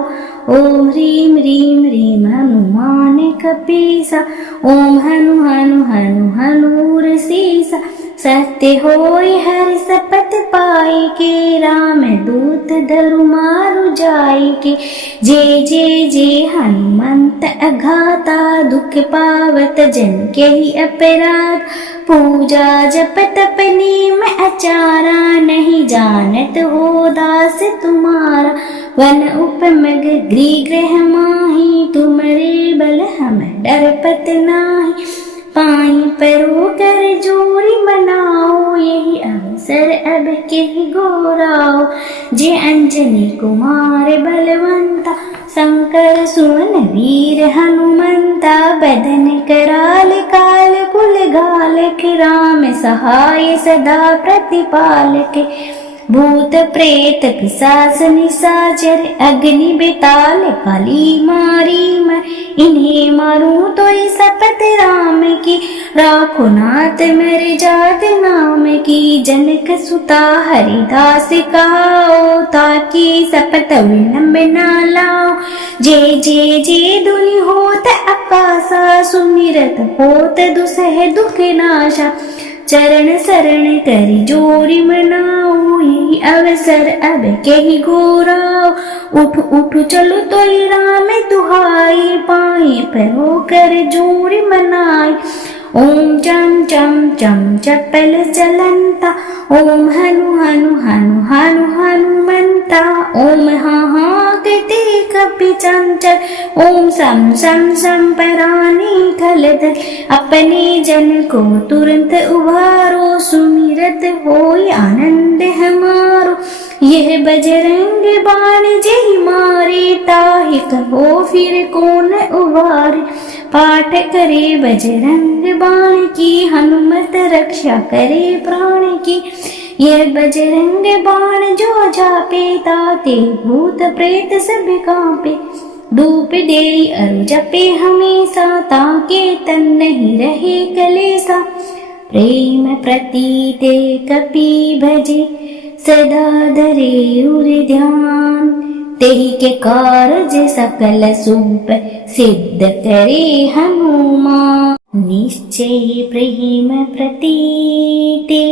ओम ह्रीम ह्रीम ह्रीम हनुमान कपीसा, ओम हनु हनु हनु हनूर सीसा। सत्य होय हरि सपत पाए के, राम दूत धरु मारु जाय के। जय जय जय हनुमंत अघाता, दुख पावत जन के ही अपराध। पूजा जप तप नेम आचारा, नहीं जानत हो दास तुम्हारा। वन उपमग गृह गृह माही, तुमरे बल हम डरपत नाही। पाई परो कर जोरी मनाओ, यही अवसर अब के गोराओ। जे अंजनी कुमार बलवंता, शंकर सुवन वीर हनुमंता। बदन कराल काल कुल घालक, राम सहाय सदा प्रतिपालक। भूत प्रेत पिशाच निशाचर, अग्नि बेताल काली मारी मैं। इन्हें मारूं तो शपथ राम की, राखो नाथ मेरे जात नाम की। जनक सुता हरिदास कहाओ, ताकि शपथ विलंब न लाओ। जय जय जय धुनि होत आकाशा, सुमिरत होत दुसह दुख नाशा। चरण शरण करि जोरी मनाओ, यही अवसर अब के ही घोराओ। उठ उठ चलो तो राम दुहाई, पाए परो कर जोरी मनाई। ओम चम चम चम चपल चलंता, ओम हनु हनु हनु हनु हनुमंता। ओम हाँ हाँ कहते कपि चंचल, ओम सम सम सम परानी खलदल। अपने जन को तुरंत उबारो, सुमिरत होय आनंद हमारो। यह बजरंग बाण जय मारे, ताहि कहो फिर कौन उबारे। पाठ करे बजरंग बाण की, हनुमत रक्षा करे प्राण की। यह बजरंग बाण जो जापे, ताते भूत प्रेत सब कांपे। धूप दे अरु जपे हमेशा, ताके तन नहीं रहे कलेसा। प्रेम प्रतीते कपि भजे, सदा धरे उर ध्यान। तेहि के कारज सकल शुभ, सिद्ध करे हनुमान। निश्चय प्रेम प्रतीते,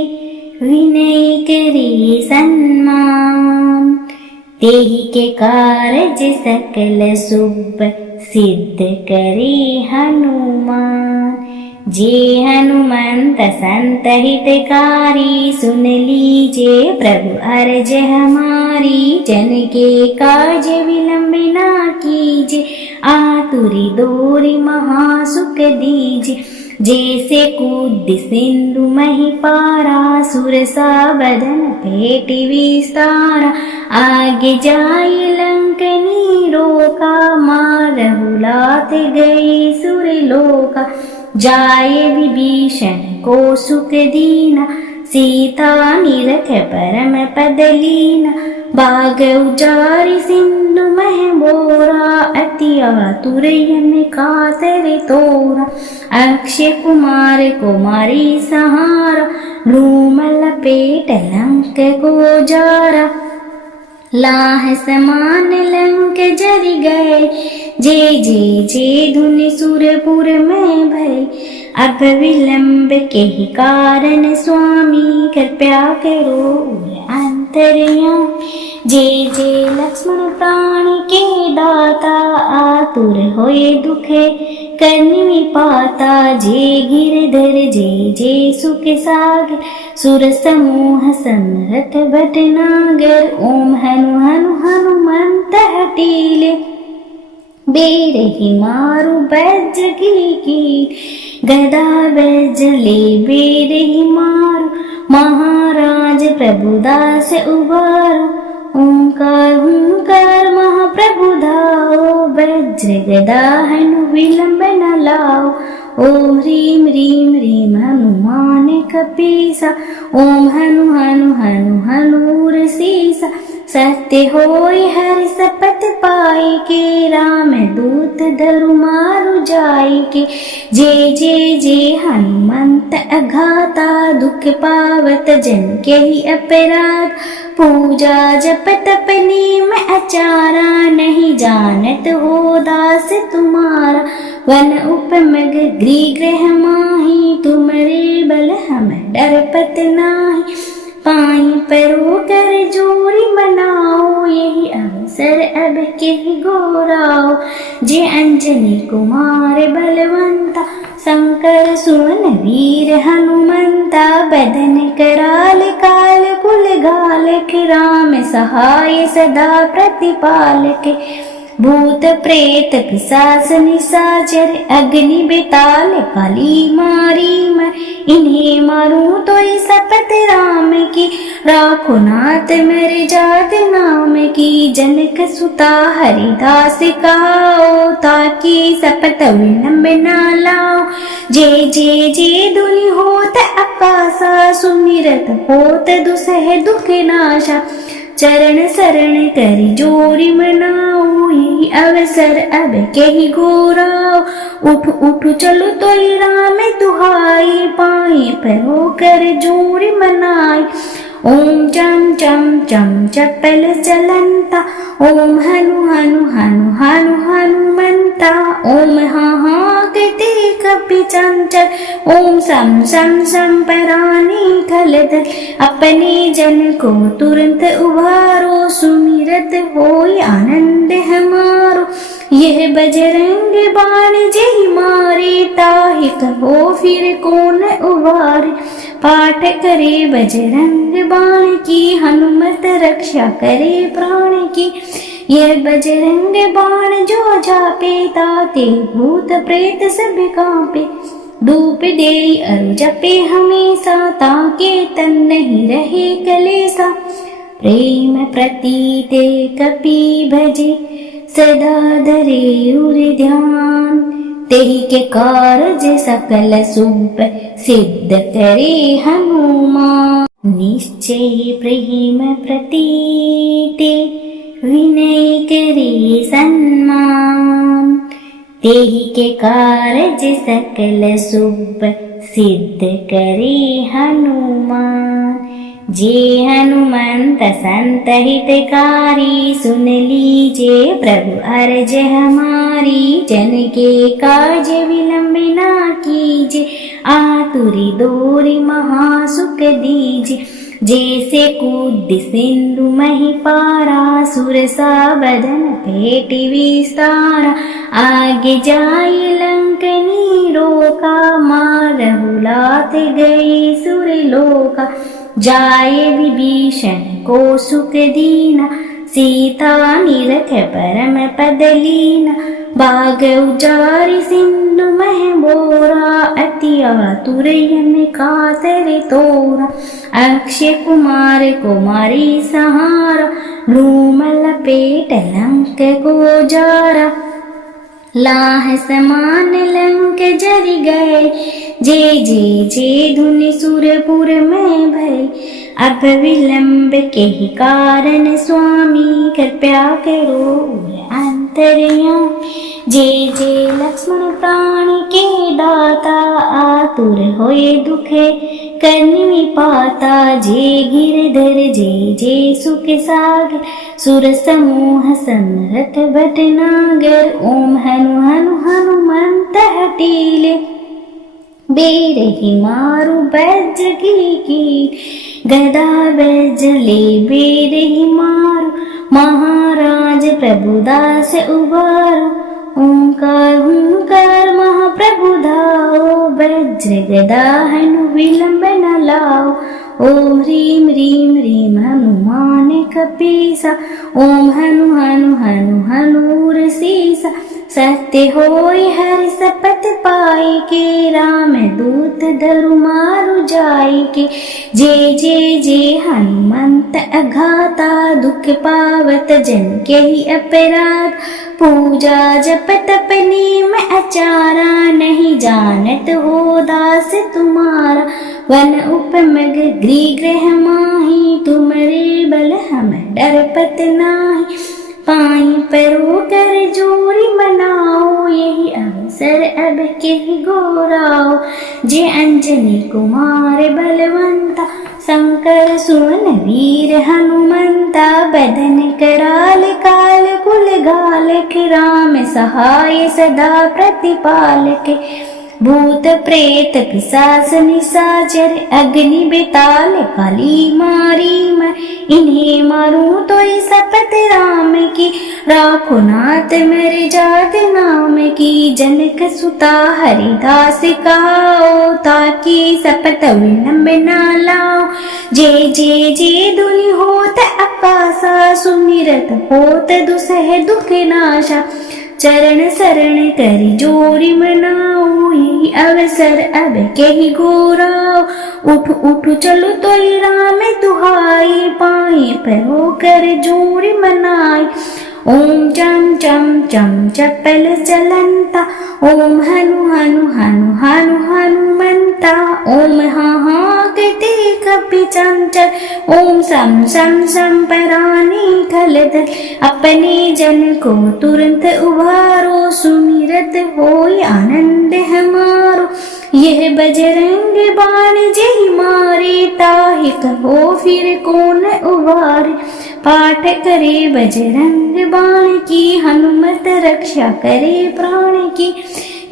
विनय करे सन्मान। तेहि के कारज सकल शुभ, सिद्ध करे हनुमान। जे हनुमंत संत हितकारी, सुन लीजे प्रभु अर्ज हमारी। जन के काज विलंब ना कीजे, आतुरी दोरी महासुख दीजे। जैसे कूद सिंधु मही पारा, सुरसा बदन पेट विस्तारा। आगे जाय लंकनी रोका, मारहु लाथ गई सुरलोका। जाय विभीषण को सुख दीना, सीता निरख परम पद लीना। बाग उजारि सिंधु मह बोरा, अति आतुर यम कातर तोरा। अक्षय कुमार कुमारी सहारा, धूम लपेट लंक को जारा। लाह समान लंक जरि गए, जय जय जय धुनि सुरपुर में भय। अब विलंब के ही कारण स्वामी, कृपया करो अंतर्यामी। जय जय लक्ष्मण प्राण के दाता, आतुर होए दुखे करनि विपाता। जय गिरधर जय जय सुख सागर, सुर समूह समरथ भटनागर। ओम हनु हनु हनुमंत हटीले, बेरहि मारु वज्र की। गदा वज्रले बेरहि मारु, महाराज प्रभुदास उबारो। ओंकार हुंकार महाप्रभु धाओ, वज्र गदा हनु विलंब न लाओ। ओम ह्रीं ह्रीं ह्रीं हनुमान कपीसा, ओम हनु हनु हनु हनूर सीसा। सत्य होय हरि सपत पाए के, राम दूत धरु मारु जाय के। जय जय जय हनुमंत अघाता, दुख पावत जन के ही अपराध। पूजा जप तप नेम आचारा, नहीं जानत हो दास तुम्हारा। वन उपमग गृह गृह माही, तुमरे बल हम डरपत नाही। पाई परो कर जोरी मनाओ, यही अवसर अब के गोराओ। जे अंजनी कुमार बलवंता, शंकर सुवन वीर हनुमंता। बदन कराल काल कुल घालक, राम सहाय सदा प्रतिपालक। भूत प्रेत पिशाच निशाचर, अग्नि बेताल काली मारी मैं। इन्हें मारूं तो शपथ राम की, राखो नाथ मेरे जात नाम की। जनक सुता हरिदास कहाओ, ताकि शपथ विलंब न लाओ। जे जे जे धुनि होत आकाशा, सुमिरत होत दुसह दुख नाशा। चरण शरण करि जोरी मनाओ, यही अवसर अब कही गोराओ। उठ उठ चलो तो राम दुहाई, पाए परो कर जोरी मनाई। ओम चम चम चम चपल चलंता, ओम हनु हनु हनु हनु हनुमंता। ओम हा हा कहते कपि चंचल, ओम सम सम सम परानी खलदल। अपने जन को तुरंत उबारो, सुमिरत होय आनंद हमारो। यह बजरंग बाण जय मारे, ताहि कहो फिर कौन उबारे। पाठ करे बजरंग बाण की, हनुमत रक्षा करे प्राण की। यह बजरंग बाण जो जापे, ताते भूत प्रेत सब कांपे। धूप दे अरु जपे हमेशा, ताके तन नहीं रहे कलेसा। प्रेम प्रतीते कपि भजे, सदा धरे उर ध्यान। तेहि के कारज सकल सुप, सिद्ध करे हनुमान। निश्चय प्रेम प्रतीते, विनय करे सन्मान। तेहि के कारज सकल सुप, सिद्ध करे हनुमान। जे हनुमंत संत हितकारी, सुन लीजे प्रभु अर्ज हमारी। जन के काज विलंब ना कीजे, आतुरी दोरी महासुख दीजे। जैसे कूद सिंधु मही पारा, सुरसा बदन पेटि विस्तारा। आगे जाई लंकनी रोका, मारहु लात गई सुरलोका। जाए विभीषण को सुख दीना, सीता निरख परम पद लीना। बाग उजारि सिंधु मह बोरा, अति आतुर यम कातर तोरा। अक्षय कुमार कुमारी सहारा, धूम लपेट लंक को जारा। लाह समान लंक जरि गए, जे जे जे धुनि सुरपुर में भय। अब विलंब के ही कारण स्वामी, कृपया करो अंतर्यामी। जे जे लक्ष्मण प्राण के दाता, आतुर होए दुखे करनी पाता। जे गिरधर जे जे सुख सागर, सुर समूह समरथ भटनागर। ओम हनु हनु हनुमंत हटीले, बेरहि मारु बैजगी की। गदा बैजले बेरहि मारु, महाराज प्रभुदास उबारो। ओंकार हुंकार महाप्रभु धाओ, वज्र गदा हनु विलंब न लाओ। ओम ह्रीं ह्रीं ह्रीं हनुमान कपीसा, ओम हनु हनु हनु हनूर सीसा। सत्य होय हरि शपथ पाई के, राम दूत धरु मारु जाई के। जे जे जे हनुमंत अघाता, दुख पावत जन के ही अपराध। पूजा जप तप नेम आचारा, नहीं जानत हो दास तुम्हारा। वन उपमग गृह गृह माही, तुमरे बल हम डरपत नाही। पाई परो कर जोरी मनाओ, यही अवसर अब के गोराओ। जे अंजनी कुमार बलवंता, शंकर सुवन वीर हनुमंता। बदन कराल काल कुल घालक, राम सहाय सदा प्रतिपालक। भूत प्रेत पिशाच निशाचर अग्नि बेताल काली मारी मैं, इन्हें मारूं तो इस शपथ राम की, राखो नाथ मेरे जात नाम की। जनक सुता हरिदास कहाओ, ताकि शपथ विलंब न लाओ। जे धुनि होत आकाशा, सुमिरत होत दुसह दुख नाशा। चरण शरण करि जोरी मनाओ, यही अवसर अब कहि घोराओ। उठ उठ चलो तो राम दुहाई, पाए परो कर जोरी मनाई। ओम चम चम चम चपल चलंता, ओम हनु हनु हनु हनु हनुमंता। ओम हा हा कहते कपि चंचल, ओम सम सम सम परानी खलदल। अपने जन को तुरंत उबारो, सुमिरत होय आनंद हमारो। यह बजरंग बाण जय मारे, ताहि कहो फिर कौन उबारे। पाठ करे बजरंग बाण की, हनुमत रक्षा करे प्राण की।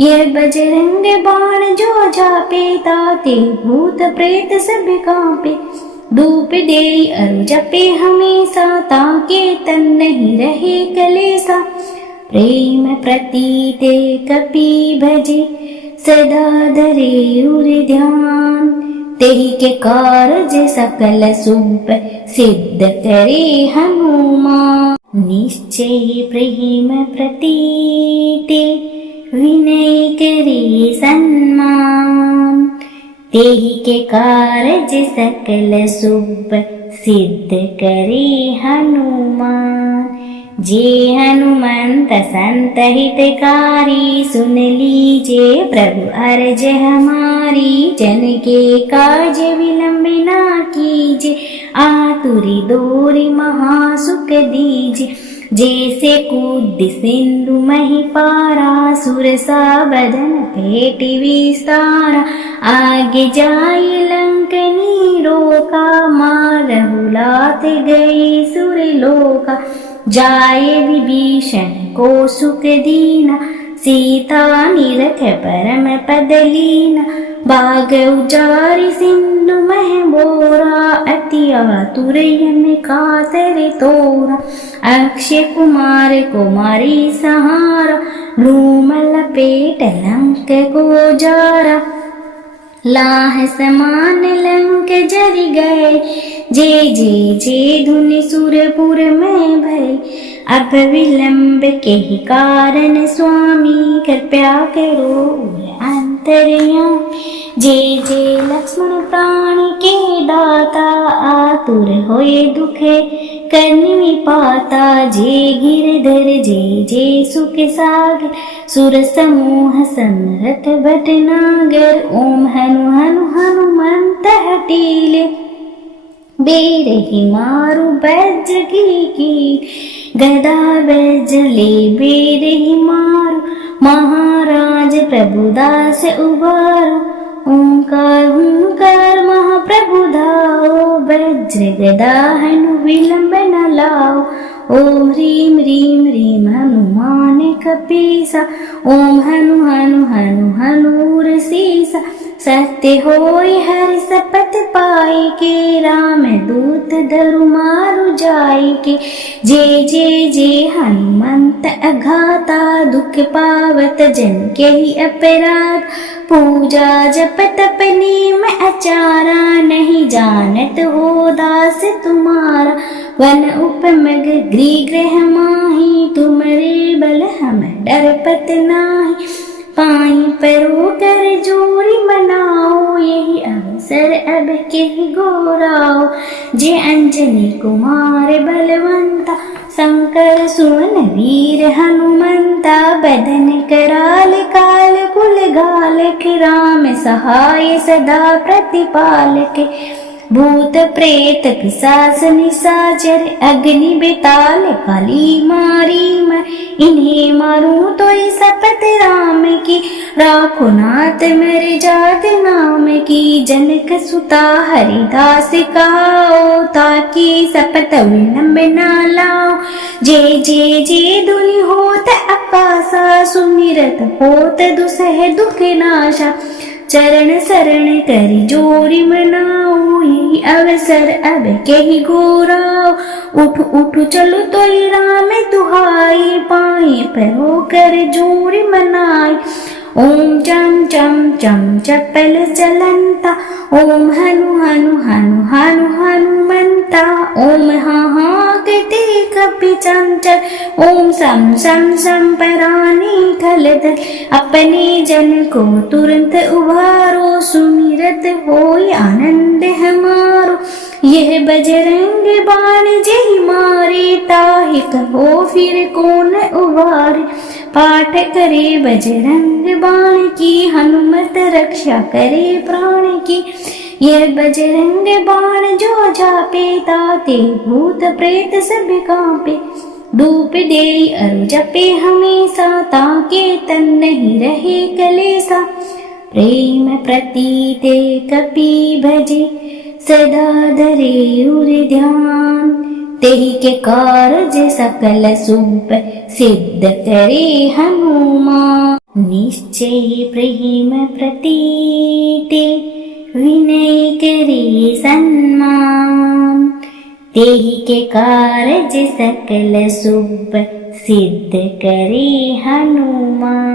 यह बजरंग बाण जो जापे, ताते भूत प्रेत सब कांपे। धूप दे अरु जपे हमेशा, ताके तन नहीं रहे कलेसा। प्रेम प्रतीते कपि भजे, सदा धरे उर ध्यान। तेहि के कारज सकल शुभ, सिद्ध करे हनुमान। निश्चय प्रेम प्रतीते, विनय करे सन्मान। तेहि के कारज सकल शुभ, सिद्ध करे हनुमान। जे हनुमंत संत हितकारी, सुन लीजे प्रभु अर्ज हमारी। जन के काज विलंब ना कीजे, आतुरी दोरी महासुख दीजे। जैसे कूद सिंधु मही पारा, सुरसा बदन पेटि विस्तारा। आगे जाई लंकनी रोका, मारहु लात गई सुरलोका। जाए विभीषण को सुख दीना, सीता निरख परम पद लीना। बाग उजारि सिंधु मह बोरा, अति आतुर यम कातर तोरा। अक्षय कुमार कुमारी सहारा, लूम लपेट लंक को जारा। लाह समान लंक जरि गए, जे धुनि सुरपुर में भय। अब विलंब केहि कारण स्वामी, कृपया करो अंतर्यामी। जे लक्ष्मण प्राण के दाता, आतुर होए दुखे करनी पाता। जे गिरधर जे सुख सागर, सुर समूह समरथ भटनागर। ओम हनु हनु हनुमंत हटीले, बेरहि मारु बैज की। गदा बैजले बेरहि मारु, महाराज प्रभुदास उबारो। ओंकार हुंकार महाप्रभु धाओ, वज्र गदा हनु विलंब न लाओ। ओम ह्रीम ह्रीम ह्रीम हनुमान कपीसा, ओम हनु हनु हनु हनूर सीसा। सत्य होय हरि शपथ पाए के, राम दूत धरु मारु जाय के। जे हनुमंत अघाता, दुख पावत जन के ही अपराध। पूजा जप तप नेम आचारा, नहीं जानत हो दास तुम्हारा। वन उपमग गृह गृह माही, तुमरे बल हम डरपत नाही। पाई परो कर जोरी मनाओ, यही अवसर अब केहि घोराओ। जे अंजनी कुमार बलवंता, शंकर सुवन वीर हनुमंता। बदन कराल काल कुल घालक, राम सहाय सदा प्रतिपालक। भूत प्रेत पिशाच निशाचर अग्नि बेताल काली मारी मैं, इन्हें मारूं तो इस शपथ राम की, राखो नाथ मेरे जात नाम की। जनक सुता हरिदास कहाओ, ताकि शपथ विलंब न लाओ। जय जय जय धुनि होत आकाशा, सुमिरत होत दुसह दुख नाशा। चरण शरण करि जोरी मनाओ, यही अवसर अब कही घोराओ। उठ उठ चलो तो राम दुहाई, पाए परो कर जोरी मनाई। ओम चम चम चम चपल चलंता, ओम हनु हनु हनु हनु हनुमंता। ओम हा हा कहते कपि चंचल, ओम सम सम सम परानी खलदल। अपने जन को तुरंत उबारो, सुमिरत होय आनंद हमारो। यह बजरंग बाण जय मारे, ताहि कहो फिर कौन उबारे। पाठ करे बजरंग बाण की, हनुमत रक्षा करे प्राण की। यह बजरंग बाण जो जापे, ताते भूत प्रेत सब कांपे। धूप दे अरु जपे हमेशा, ताके तन नहीं रहे कलेसा। प्रेम प्रतीते कपि भजे, सदा धरे उर ध्यान। तेहि के कारज सकल शुभ, सिद्ध करे हनुमान। निश्चय प्रेम प्रतीते, विनय करे सन्मान। तेहि के कारज सकल शुभ, सिद्ध करे हनुमान।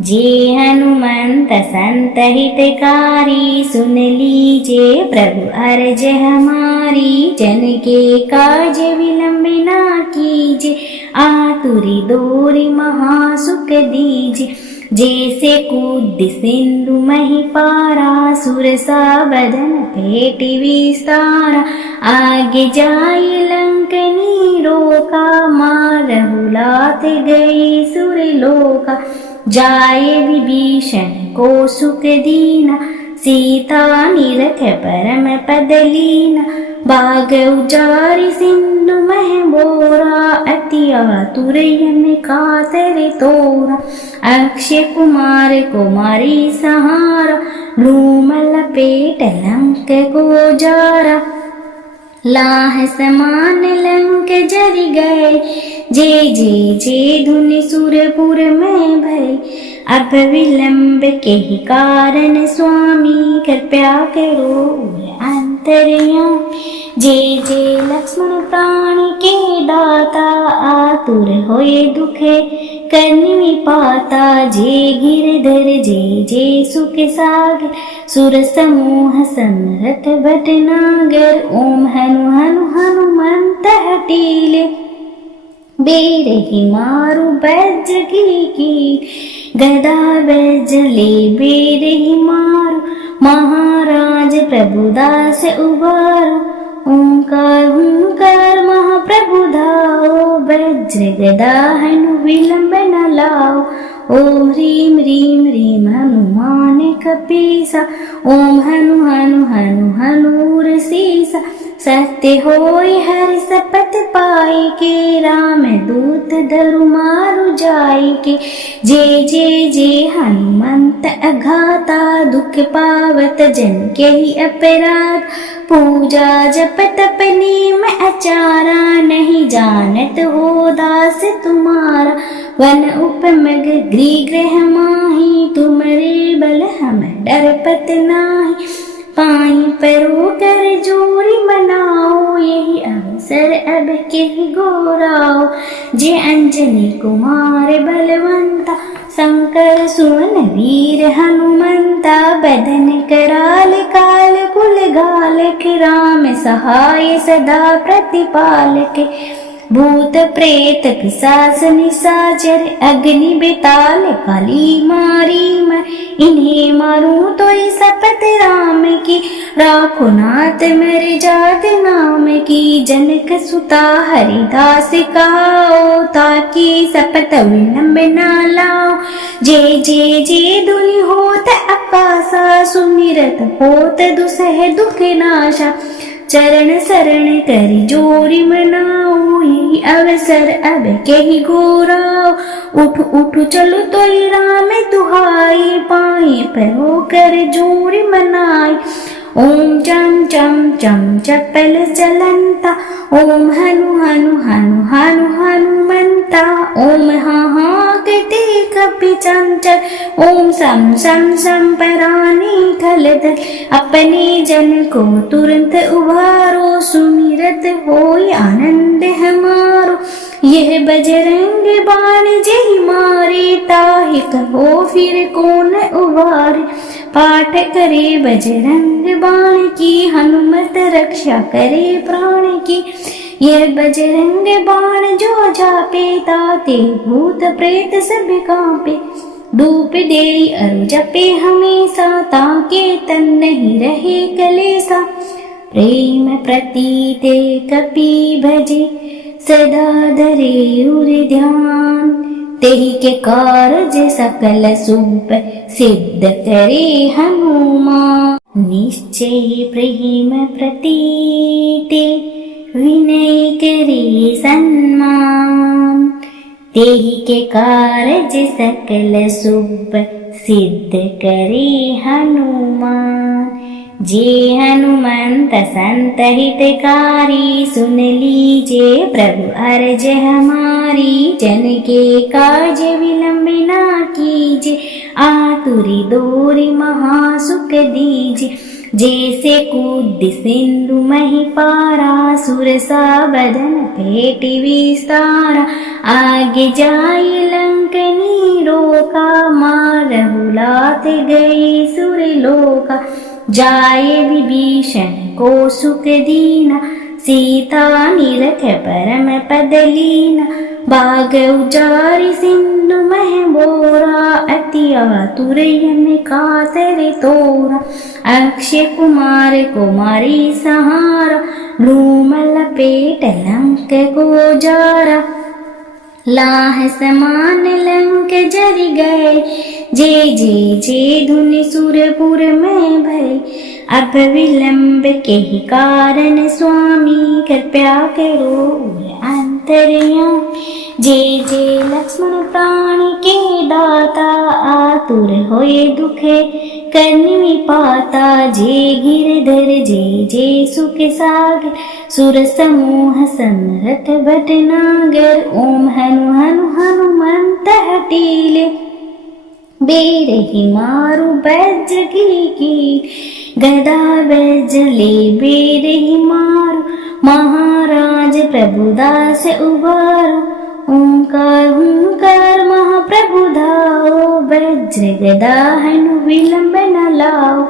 जे हनुमंत संत हितकारी, सुन लीजे प्रभु अर्ज हमारी। जन के काज विलंब ना कीजे, आतुरी दोरी महासुख दीजे। जैसे कूद सिंधु मही पारा, सुर सा बदन पेट विस्तारा। आगे जाई लंकनी रोका, मारहु लात गई सुर लोका। जाए विभीषण को सुख दीना, सीता निरख परम पद लीना। बाग उजारि सिंधु मह बोरा, अति आतुर यम कातर तोरा। अक्षय कुमार कुमारी सहारा, लूम लपेट लंक को जारा। लाह समान लंक जरि गए, जय जय जय धुनि सुरपुर में भय। अब विलंब के ही कारण स्वामी, कृपया करो अंतर्यामी। जय जय लक्ष्मण प्राण के दाता, आतुर होए दुखे करनी पाता। जय गिरधर जय जय सुख सागर, सुर समूह समरथ भटनागर। ओम हनु हनु हनुमंत हटीले, बेरहि मारु बैज की। गदा बैजले बेरहि मारु, महाराज प्रभुदास उबारो। ओंकार ओंकार महाप्रभु धाओ, वज्र गदा हनु विलंब न लाओ। ओम ह्रीम ह्रीम ह्रीम हनुमान कपीसा, ओम हनु हनु हनु हनूर सीसा। सत्य होय हरि शपथ पाए के, राम दूत धरु मारु जाय के। जय जय जय हनुमंत अघाता, दुख पावत जन के ही अपराध। पूजा जप तप नेम आचारा, नहीं जानत हो दास तुम्हारा। वन उपमग गृह गृह माही, तुमरे बल हम डरपत नाही। पाई परो कर जोरी मनाओ, यही अवसर अब के गोराओ। जे अंजनी कुमार बलवंता, शंकर सुवन वीर हनुमंता। बदन कराल काल कुल गालक, राम सहाय सदा प्रतिपालक। भूत प्रेत पिशाच निशाचर, अग्नि बेताल काली मारी मैं। इन्हें मारूं तो इस शपथ राम की, राखो नाथ मेरे जात नाम की। जनक सुता हरिदास कहाओ, ताकि शपथ विलंब न लाओ। जय जय जय धुनि होत आकाशा, सुमिरत होत दुसह दुख नाशा। चरण शरण करि जोरि मनाओ, यही अवसर अब केहि घोराओ। उठ उठ चलो तोई राम दुहाई, पाए परो कर जोरि मनाई। ओम चम चम चम चपल चलंता, ओम हनु हनु हनु हनु हनुमंता। ओम हा हा कहते कपि चंचल, ओम सम सम सम परानी खलदल। अपने जन को तुरंत उबारो, सुमिरत होई आनंद हमारो। यह बजरंग बाण जय मारे, ताहि कहो फिर कौन उबारे। पाठ करे बजरंग बाण की, हनुमत रक्षा करे प्राण की। यह बजरंग बाण जो जापे, ताते भूत प्रेत सब कांपे। धूप दे अरु जपे हमेशा, ताके तन नहीं रहे कलेसा। प्रेम प्रतीते कपि भजे, सदा धरे उर ध्यान। तेहि के कारज सकल सुप, सिद्ध करे हनुमान। निश्चय प्रेम प्रतीते, विनय करे सन्मान। तेहि के कारज सकल सुप, सिद्ध करे हनुमान। जे हनुमंत संत हितकारी, सुन लीजे प्रभु अर्ज हमारी। जन के काज विलंब ना कीजे, आतुरी दोरी महासुख दीजे। जैसे कूद सिंधु मही पारा, सुरसा बदन पेट विस्तारा। आगे जाई लंकनी रोका, मारहु लात गई सुरलोका। जाए विभीषण को सुख दीना, सीता निरख परम पद लीना। बाग उजारि सिंधु मह बोरा, अति आतुर यम कातर तोरा। अक्षय कुमार कुमारी सहारा, लूम लपेट लंक को जारा। लाह समान लंक जरि गए, जे जे जे धुनि सुरपुर में भय। अब विलंब केहि कारण स्वामी, कृपया करो अंतर्यामी। जे जे लक्ष्मण प्राण के दाता, आतुर होए दुखे करनि विपाता। जे गिरधर जे जे सुख सागर, सुर समूह समरथ भटनागर। ओम हनु हनु हनुमंत हटीले, बेरहि मारु वज्र की। गदा वज्रले बेरहि मारु, महाराज प्रभुदास उबारो। ओंकार हुंकार महाप्रभु धाओ, वज्र गदा हनु विलंब न लाओ।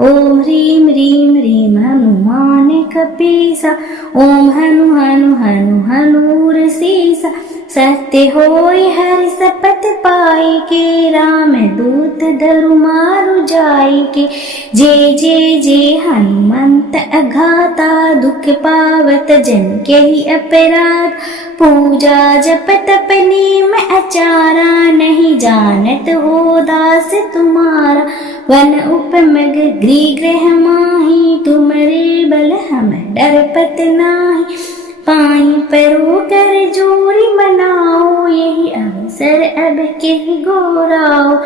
ओम ह्रीं ह्रीं ह्रीं हनुमान कपीसा, ओम हनु हनु हनु हनूर सीसा। सत्य होय हरि सपथ पाई के, राम दूत धरु मारु जाई के। जे जे जे हनुमंत अघाता, दुख पावत जन के ही अपराध। पूजा जप तप नेम आचारा, नहीं जानत हो दास तुम्हारा। वन उपमग गृह गृह माही, तुमरे बल हम डरपत नाही। पाई परो कर जोरी मनाओ, यही अवसर अब केहि घोराओ।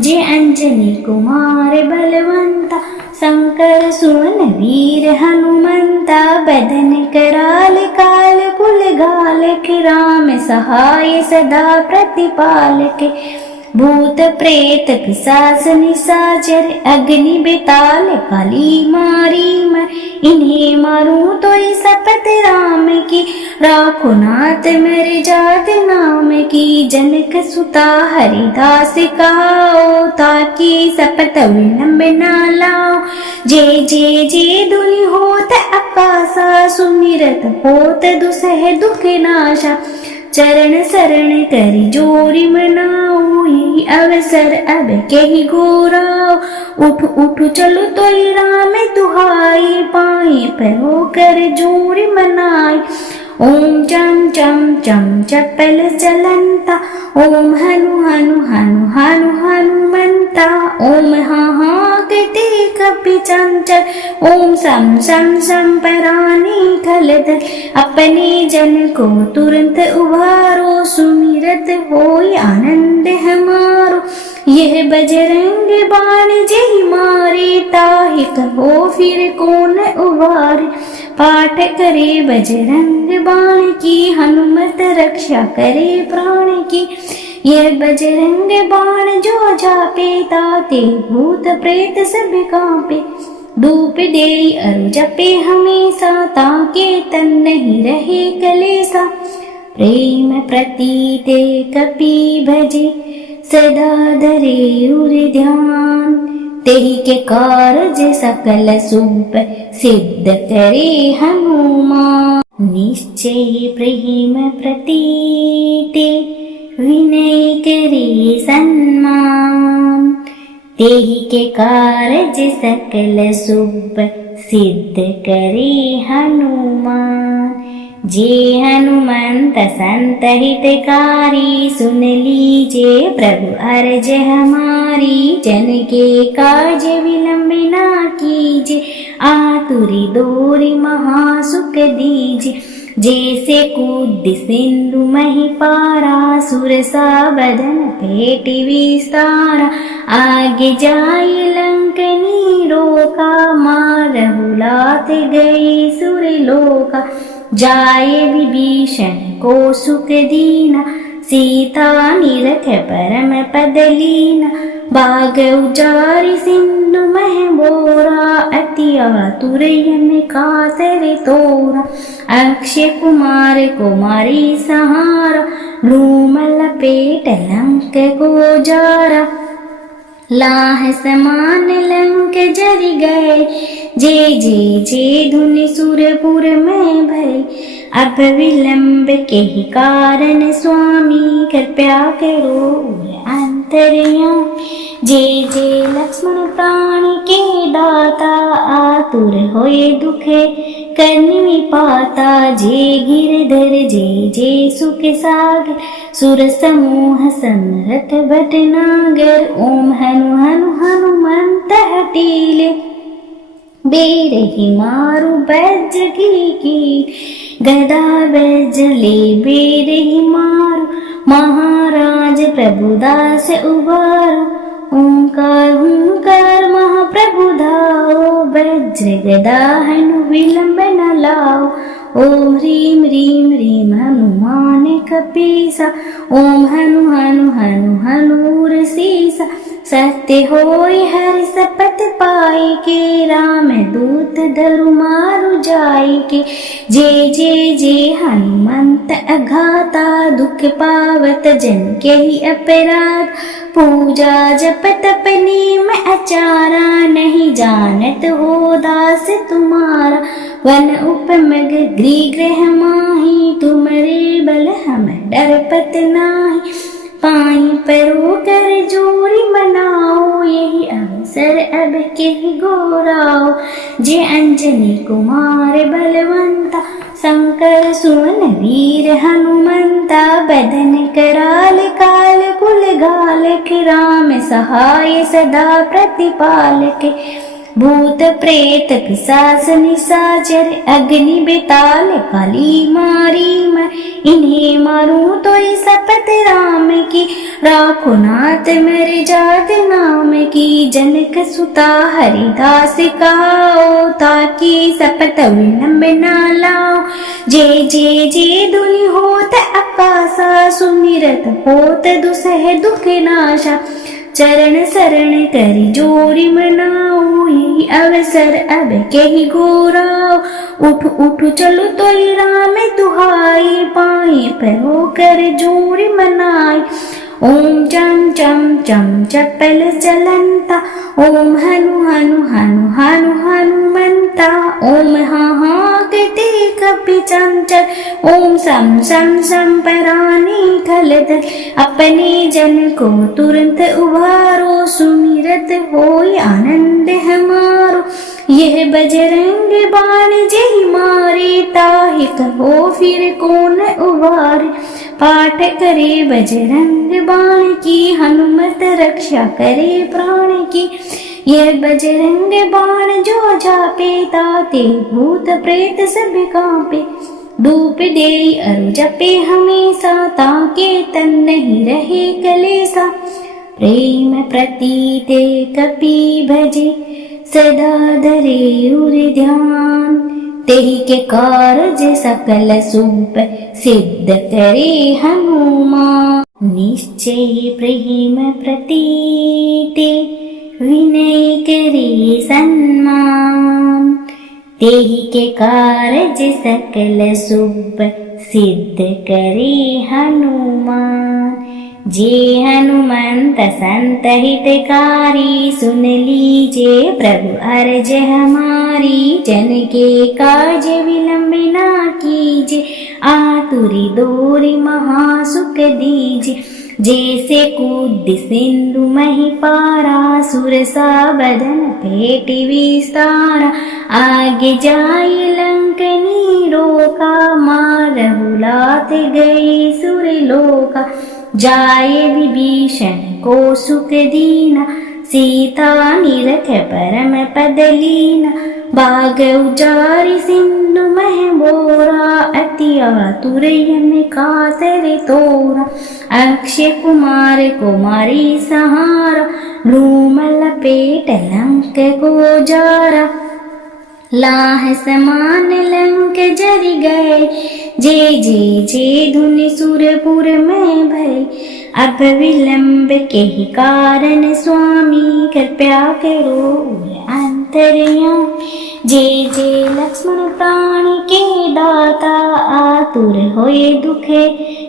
जे अंजनी कुमार बलवंता, शंकर सुवन वीर हनुमंता। बदन कराल काल कुल घालक, राम सहाय सदा प्रतिपालक। भूत प्रेत पिशाच निशाचर, अग्नि बेताल काली मारी मैं। इन्हें मारूं तो शपथ राम की, राखो नाथ मेरे जात नाम की। जनक सुता हरिदास कहाओ, ताकि शपथ विलंब न लाओ। जे जे जे धुनि होत आकाशा, सुमिरत होत दुसह दुख नाशा। चरण शरण करि जोरि मनाओ, यही अवसर अब केहि घोराओ। उठ उठ चलो तोई राम दुहाई, पाए परो कर जोरि मनाई। ओम चम चम चम चपल चलंता, ओम हनु हनु हनु हनु हनुमंता। ओम हा हा महागते कपि चंचल। ओम सम सम सम परानी खलदल, अपने जन को तुरंत उबारो। सुमिरत होय आनंद हमारो, यह बजरंग बाण जय मारे। ताहि कहो फिर कौन उबारे, पाठ करे बजरंग बाण की। हनुमत रक्षा करे प्राण की, यह बजरंग बाण जो जापे। ताते भूत प्रेत सब कांपे, धूप दे अरु जपे हमेशा। ताके तन नहीं रहे कलेसा, प्रेम प्रतीते कपि भजे। सदा धरे उर ध्यान, तेहि के कारज सकल शुभ सिद्ध करे हनुमान। निश्चय प्रेम प्रतीते, विनय करे सन्मान। तेहि के कारज सकल शुभ सिद्ध करे हनुमान। जे हनुमंत संत हितकारी, सुन लीजे प्रभु अर्ज हमारी। जन के काज विलंब ना कीजे, आतुरी दोरी महासुख दीजे। जैसे कूद सिंधु मही पारा, सुरसा बदन पेटि विस्तारा। आगे जाय लंकनी रोका, मारहु लात गई सुरलोका। जाय विभीषण को सुख दीना, सीता निरख परम पद लीना। बाग उजारि सिंधु मह बोरा, अति आतुर यम कातर तोरा। अक्षय कुमार कुमारी सहारा, धूम लपेट लंक को जारा। लाह समान लंक जरि गए, जे जे जे धुनि सुरपुर में भय। अब विलंब के ही कारण स्वामी, कृपया करो अंतर्यामी। जे जे लक्ष्मण प्राण के दाता, आतुर होए दुखे करनी पाता। जे गिरधर जे जे सुख सागर, सुर समूह समरथ भटनागर। ओम हनु हनु हनुमंत हटीले, बेरहि मारु बैज की। गदा बैज ले बेरहि मारु, महाराज प्रभुदास उबारो। ओंकार हुंकार महाप्रभु धाओ, वज्र गदा हनु विलंब न लाओ। ओम ह्रीं ह्रीं ह्रीं हनुमान कपीसा, ओम हनु हनु हनु हनूर सीसा। सत्य होय हरि सपथ पाई के, राम दूत धरु मारु जाई के। जे जे जे हनुमंत अघाता, दुख पावत जन के ही अपराध। पूजा जप तप नेम आचारा, नहीं जानत हो दास तुम्हारा। वन उपमग गृह गृह माही, तुमरे बल हम डरपत नाही। पाई परो कर जोरी मनाओ, यही अवसर अब के गोराओ। जे अंजनी कुमार बलवंता, शंकर सुवन वीर हनुमंता। बदन कराल काल कुल घालक, राम सहाय सदा प्रतिपालक। भूत प्रेत पिशाच निशाचर, अग्नि बेताल काली मारी मैं। इन्हें मारूं तो शपथ राम की, राखो नाथ मेरे जात नाम की। जनक सुता हरिदास कहाओ, ताकि शपथ विलंब न लाओ। जे जे जे धुनि होत आकाशा, सुमिरत होत दुसह दुख नाशा। चरण शरण करि जोरी मनाओ, यही अवसर अब के ही घोराओ। उठ उठ चलो तो राम दुहाई, पाए परो कर जोरी मनाई। ओम चम चम चम चपल चलंता, ओम हनु हनु हनु हनु हनुमंता। ओम हाँ हाँ कहते कपि चंचल, ओम सम सम सम परानी खलदल। अपने जन को तुरंत उबारो, सुमिरत होय आनंद हमारो। यह बजरंग बाण जय मारे, ताहि कहो फिर कौन उबारे। पाठ करे बजरंग बाण की, हनुमत रक्षा करे प्राण की। यह बजरंग बाण जो जापे ताते भूत प्रेत सब कांपे। धूप दे अरु जपे हमेशा ताके तन नहीं रहे कलेसा। प्रेम प्रतीते कपि भजे सदा धरे उर ध्यान। तेहि के कारज सकल सुप सिद्ध करे हनुमान। निश्चय प्रेम प्रतीते विनय करे सन्मान। तेहि के कारज सकल सुप सिद्ध करे हनुमान। जे हनुमंत संत हितकारी सुन लीजे प्रभु अर्ज हमारी। जन के काज विलंब ना कीजे आतुरी दोरी महासुख दीजे। जैसे कूद सिंधु मही पारा सुरसा बदन पेटी विस्तारा। आगे जाई लंकनी रोका मारहु लात गई सुर लोका। जाए विभीषण को सुख दीना सीता निरख परम पद लीना। बाग उजारी सिंधु मह बोरा अति आतुर यम कातर तोरा। अक्षय कुमार कुमारी सहारा धूम लपेट लंक को जारा। लाह समान लंक जरि गए जे जे जे धुनि सुरपुर में भय। अब विलंब के ही कारण स्वामी कृपया करो अंतर्यामी। जे जे लक्ष्मण प्राण के दाता आतुर होए दुखे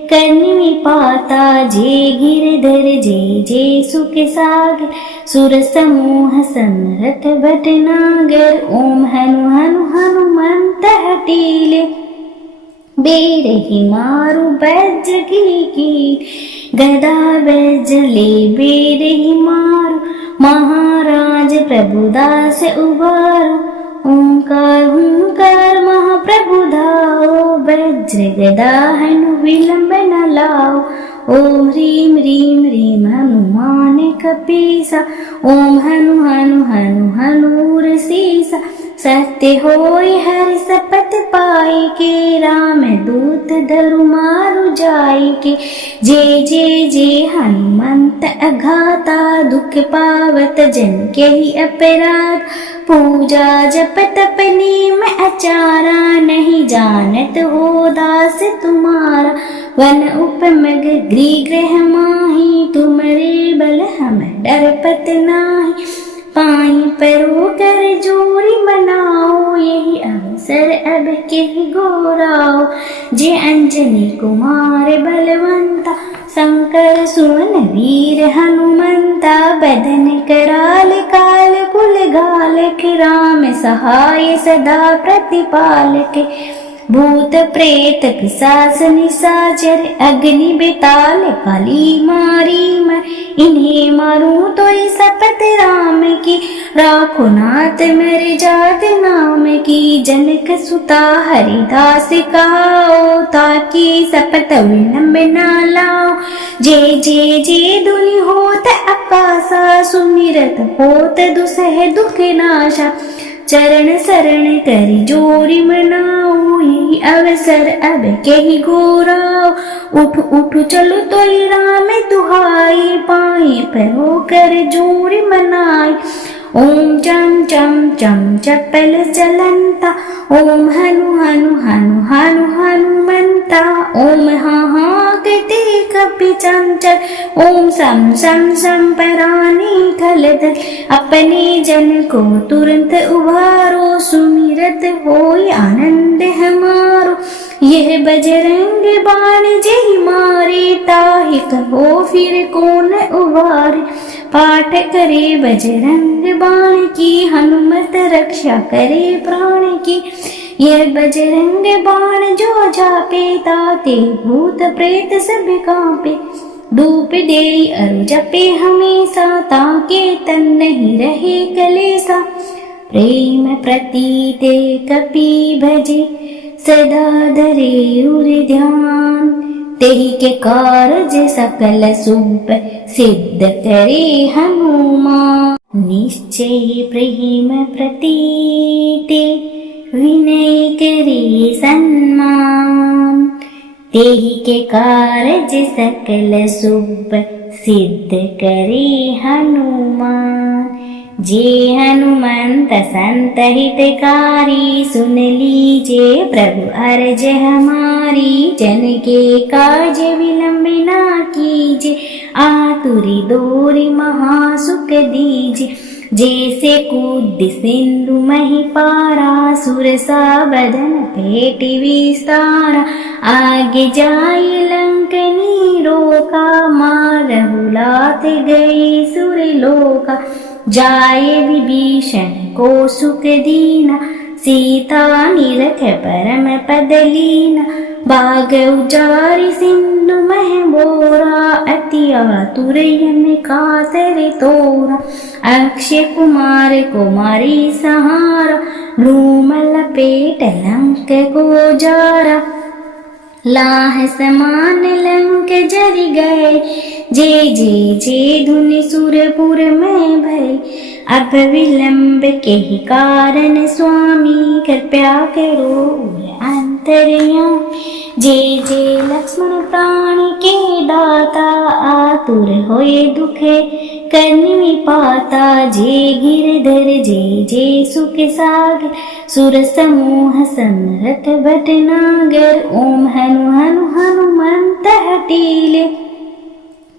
करनी पाता। जे गिरधर जे जे सुख सागर सुर समूह समरथ भटनागर। ओम हनु हनु हनुमंत हटीले बेरहि मारु बैजगी की। गदा बैजले बेरहि मारु महाराज प्रभुदास उबारो। ओंकार हुंकार महाप्रभु धाओ वज्र गदा हनु विलंब न लाओ। ओम ह्रीम ह्रीम ह्रीम हनुमान कपीसा। ओम हनु हनु हनु हनूर सीसा। सत्य होय हरि सपत पाए के राम दूत धरु मारु जाय के। जे जे जे हनुमंत अघाता दुख पावत जन के ही अपराध। पूजा जप तप नेम आचारा नहीं जानत हो दास तुम्हारा। वन उपमग गृह गृह माही तुमरे बल हम डरपत नाही। पाई परो कर जोरी मनाओ यही अवसर अब के गोराओ। जे अंजनी कुमार बलवंता शंकर सुवन वीर हनुमंता। बदन कराल काल कुल गालक राम सहाय सदा प्रतिपालक। भूत प्रेत पिशाच निशाचर अग्नि बेताल काली मारी मैं। इन्हें मारूं तो शपथ राम की राखो नाथ मेरे जात नाम की। जनक सुता हरिदास कहाओ ताकि शपथ विलंब न लाओ। जे जे जे धुनि होत आकाशा सुमिरत होत दुसह दुख नाशा। चरण शरण करि जोरी मनाओ यही अवसर अब के ही गोराओ। उठ उठ चलो तो राम दुहाई पाए परो कर जोरी मनाई। ओम चम चम चम चपल चलंता। ओम हनु हनु हनु हनु हनुमंता। ओम हा हा कहते कपि चंचल। ओम सम सम सम परानी खलदल। अपने जन को तुरंत उबारो सुमिरत होय आनंद हमारो। यह बजरंग बाण जेहि मारे ताहि कहो फिर कौन उबारे। पाठ करे बजरंग बाण की हनुमत रक्षा करे प्राण की। यह बजरंग बाण जो जापे ताते भूत प्रेत सब कांपे। धूप दे अरु जपे हमेशा ताके तन नहीं रहे कलेसा। प्रेम प्रतीते कपि भजे सदा धरे उर ध्यान। तेहि के कारज सकल सुप सिद्ध करे हनुमान। निश्चय प्रेम प्रतीते विनय करे सन्मान। तेहि के कारज सकल शुभ सिद्ध करे हनुमान। जे हनुमंत संत हितकारी सुन लीजे प्रभु अर्ज हमारी। जन के काज विलंब ना कीजे आतुरी दोरी महासुख दीजे। जैसे कूद सिंधु मही पारा सुरसा बदन पेटि विस्तारा। आगे जाई लंकनी रोका मारहु लात गई सुरलोका। जाए विभीषण को सुख दीना सीता निरख परम पद लीना। बाग उजारि सिंधु मह बोरा अति आतुर यम कातर तोरा। अक्षय कुमार कुमारी सहारा लूम लपेट लंक को जारा। लाह समान लंक जरि गए जे जे जे धुनि सुरपुर में भय। अब विलंब के ही कारण स्वामी कृपया करो अंतर्यामी। जे जे लक्ष्मण प्राण के दाता आतुर होए दुखे करनी पाता। जे गिरधर जे जे सुख सागर सुर समूह समरथ भटनागर। ओम हनु हनु हनुमंत हटीले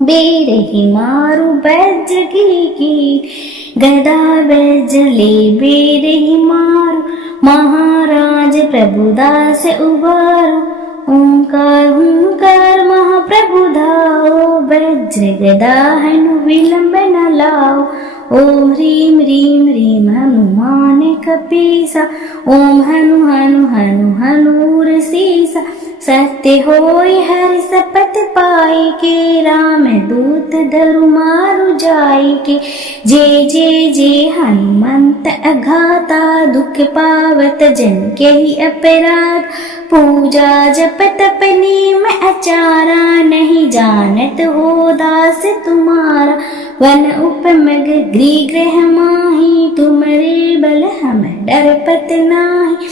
बेरहि मारु बैज की। गदा बैजले बेरहि मारु महाराज प्रभुदास उबारो। ओंकार हुंकार महाप्रभु धाओ वज्र गदा हनु विलंब न लाओ। ओम ह्रीम ह्रीम ह्रीम हनुमान कपीसा। ओम हनु हनु हनु हनूर सीसा। सत्य होय हरि सपथ पाए के राम दूत धरु मारु जाय के। जे जे जे हनुमंत अघाता दुख पावत जन के ही अपराध। पूजा जप तप नेम अचारा नहीं जानत हो दास तुम्हारा। वन उपमग गृह ग्रह माही तुमरे बल हम डरपत नाही।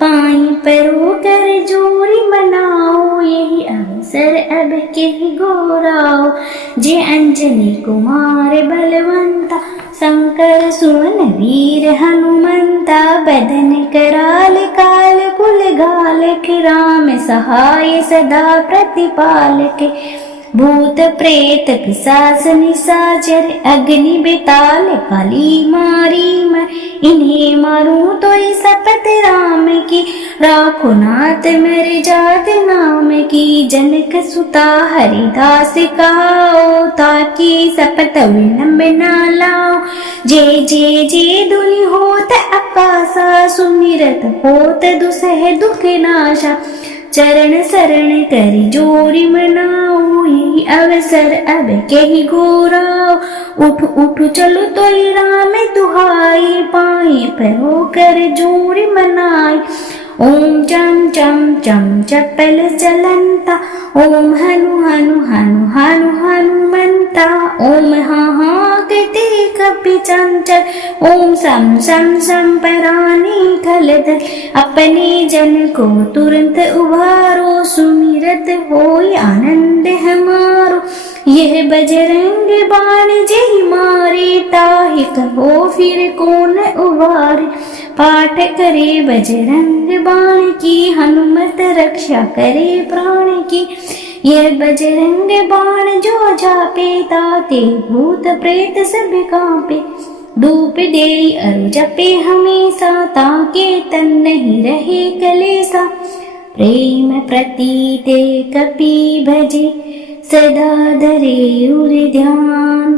पाई परो कर जोरी मनाओ यही अवसर अब के गोराओ। जे अंजनी कुमार बलवंता शंकर सुवन वीर हनुमंता। बदन कराल काल कुल घालक राम सहाय सदा प्रतिपालक। भूत प्रेत पिशाच निशाचर अग्नि बेताल काली मारी मैं। इन्हें मारूं तो शपथ राम की राखो नाथ मेरे जात नाम की। जनक सुता हरिदास कहाओ ताकि शपथ विलंब न लाओ। जे जे जे धुनि होत आकाशा सुमिरत होत दुसह दुख नाशा। चरण शरण करि जोरी मनाओ यही अवसर अब के ही गोराओ। उठ उठ चलो तो राम दुहाई पाए परो कर जोरी मनाई। ओम चम चम चम चपल चलंता। ओम हनु हनु हनु हनु हनुमंता। ओम हा हा कहते कपि चंचल। ओम सम सम सम परानी खलदल। अपने जन को तुरंत उबारो सुमिरत होय आनंद हमारो। यह बजरंग बाण जेहि मारे ताहि कहो फिर कौन उबारे। पाठ करे बजरंग बाण की हनुमत रक्षा करे प्राण की। यह बजरंग बाण जो जापे ताते भूत प्रेत सब कांपे। धूप दे अरु जपे हमेशा ताके तन नहीं रहे कलेसा। प्रेम प्रतीते कपि भजे सदा धरे उर ध्यान।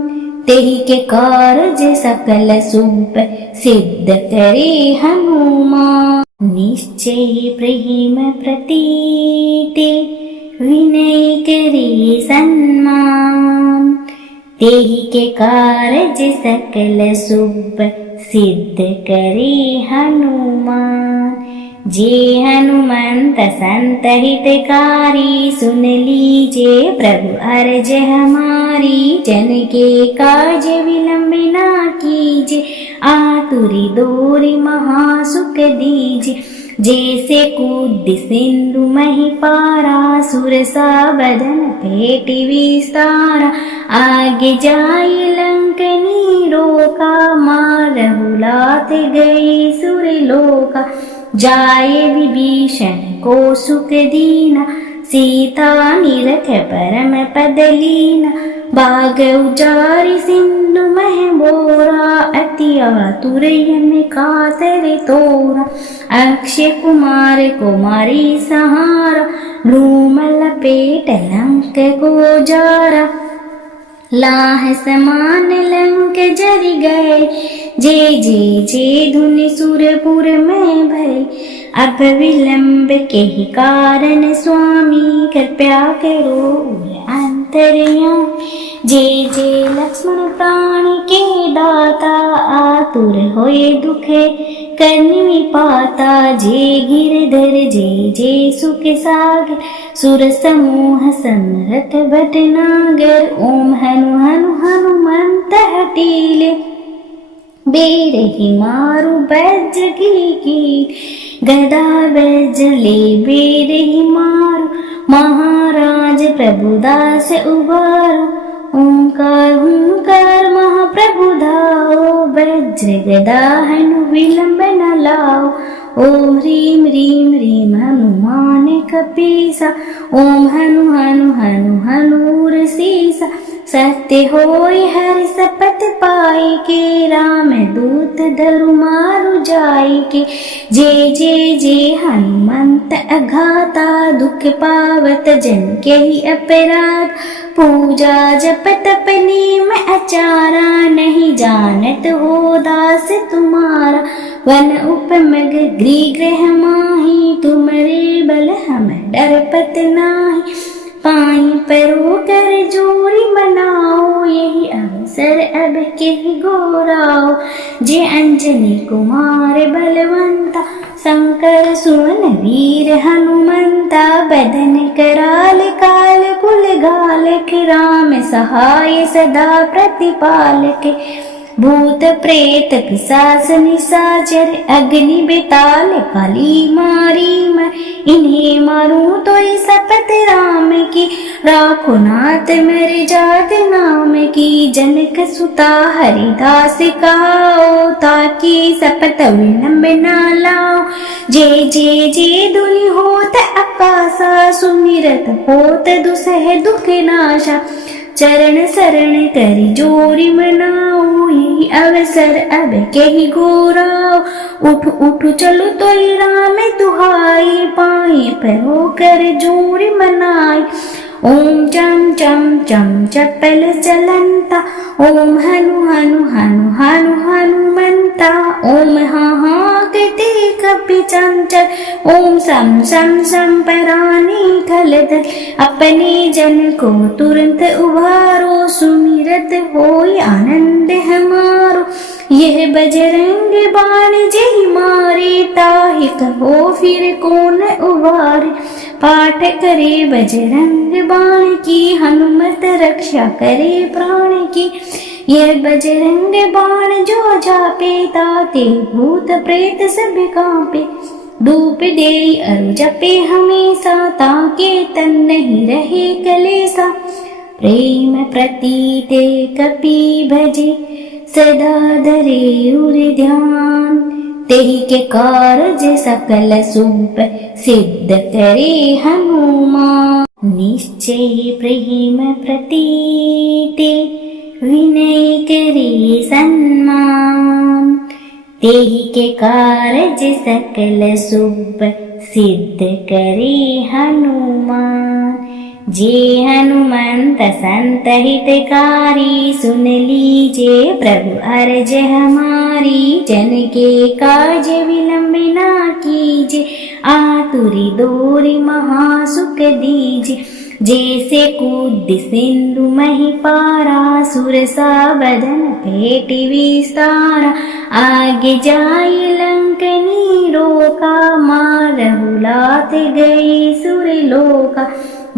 तेहि के कारज सकल शुभ सिद्ध करे हनुमान। निश्चय प्रेम प्रतीते विनय करे सन्मान। तेहि के कारज सकल शुभ सिद्ध करे हनुमान। जे हनुमंत संत हितकारी, सुन लीजे प्रभु अर्ज हमारी। जन के काज विलंब ना कीजे, आतुरी दोरी महासुख दीजे। जैसे कूद सिंधु मही पारा, सुरसा बदन पेट विस्तारा। आगे जाई लंकनी रोका, मारहु लात गई सुरलोका। जाए विभीषण को सुख दीना, सीता निरख परम पद लीना। बाग उजारि सिंधु मह बोरा, अति आतुर यम कातर तोरा। अक्षय कुमार कुमारी सहारा, लूम लपेट लंक को जारा। लाह समान लंक जरि गए, जे जे जे धुनि सुरपुर में भय। अब विलंब के ही कारण स्वामी, कृपया करो अंतर्यामी। जे जे लक्ष्मण प्राण के दाता, आतुर होए दुखे करनी पाता। जे गिरधर जे जे सुख सागर, सुर समूह समरथ भटनागर। ओम हनु हनु हनुमंत हटीले, बेरहि मारु बैजगी की। गदा बैजले बेरहि मारु, महाराज प्रभुदास उबारो। ओंकार हुंकार महाप्रभु धाओ, वज्र गदा हनु विलंब न लाओ। ओम ह्रीं ह्रीं ह्रीं हनुमान कपीसा, ओम हनु हनु हनु हनूर सीसा। सत्य होय हरि सपथ पाई के, राम दूत धरु मारु जाई के। जे जे जे हनुमंत अघाता, दुख पावत जन के ही अपराध। पूजा जप तप नेम अचारा, नहीं जानत हो दास तुम्हारा। वन उपमग गृह गृह माही, तुमरे बल हम डरपत नाही। पाई परो कर जोरी बनाओ, यही अवसर अब के गोराओ। जे अंजनी कुमार बलवंता, शंकर सुवन वीर हनुमंता। बदन कराल काल कुल घालक, राम सहाय सदा प्रतिपालक। भूत प्रेत पिशाच निशाचर, अग्नि बेताल काली मारी मैं। इन्हें मारूं तो शपथ राम की, राखो नाथ मेरे जात नाम की। जनक सुता हरिदास कहाओ, ताकि शपथ विलंब न लाओ। जे जे जे धुनि होत आकाशा, सुमिरत होत दुसह दुख नाशा। चरण शरण करि जोरी मनाओ, यही अवसर अब के ही घोराओ। उठ उठ चलो तो राम दुहाई, पाए परो कर जोरी मनाई। ओम चम चम चम चपल चलंता, ओम हनु हनु हनु हनु हनुमंता। ओम हा हा कहते कपि चंचल, ओम सम सम सम परानी खलदल। अपने जन को तुरंत उबारो, सुमिरत होय आनंद हमारो। यह बजरंग बाण जेहि मारे, ताहि कहो फिर कौन उबारे। पाठ करे बजरंग बाण की, हनुमत रक्षा करे प्राण की। यह बजरंग बाण जो जापे, ताते भूत प्रेत सब कांपे। धूप दे अरु जपे हमेशा, ताके तन नहीं रहे कलेसा। प्रेम प्रतीते कपि भजे, सदा धरे उर ध्यान। तेहि के कारज सकल सुप, सिद्ध करे हनुमान। निश्चय प्रेम प्रतीते, विनय करे सन्मान। तेहि के कारज सकल सुप, सिद्ध करे हनुमान। जे हनुमंत संत हितकारी, सुन लीजे प्रभु अर्ज हमारी। जन के काज विलंब ना कीजे, आतुरी दोरी महासुख दीजे। जैसे कूद सिंधु मही पारा, सुरसा बदन पेट विस्तारा। आगे जाई लंकनी रोका, मार रघुलात गई सुरलोका।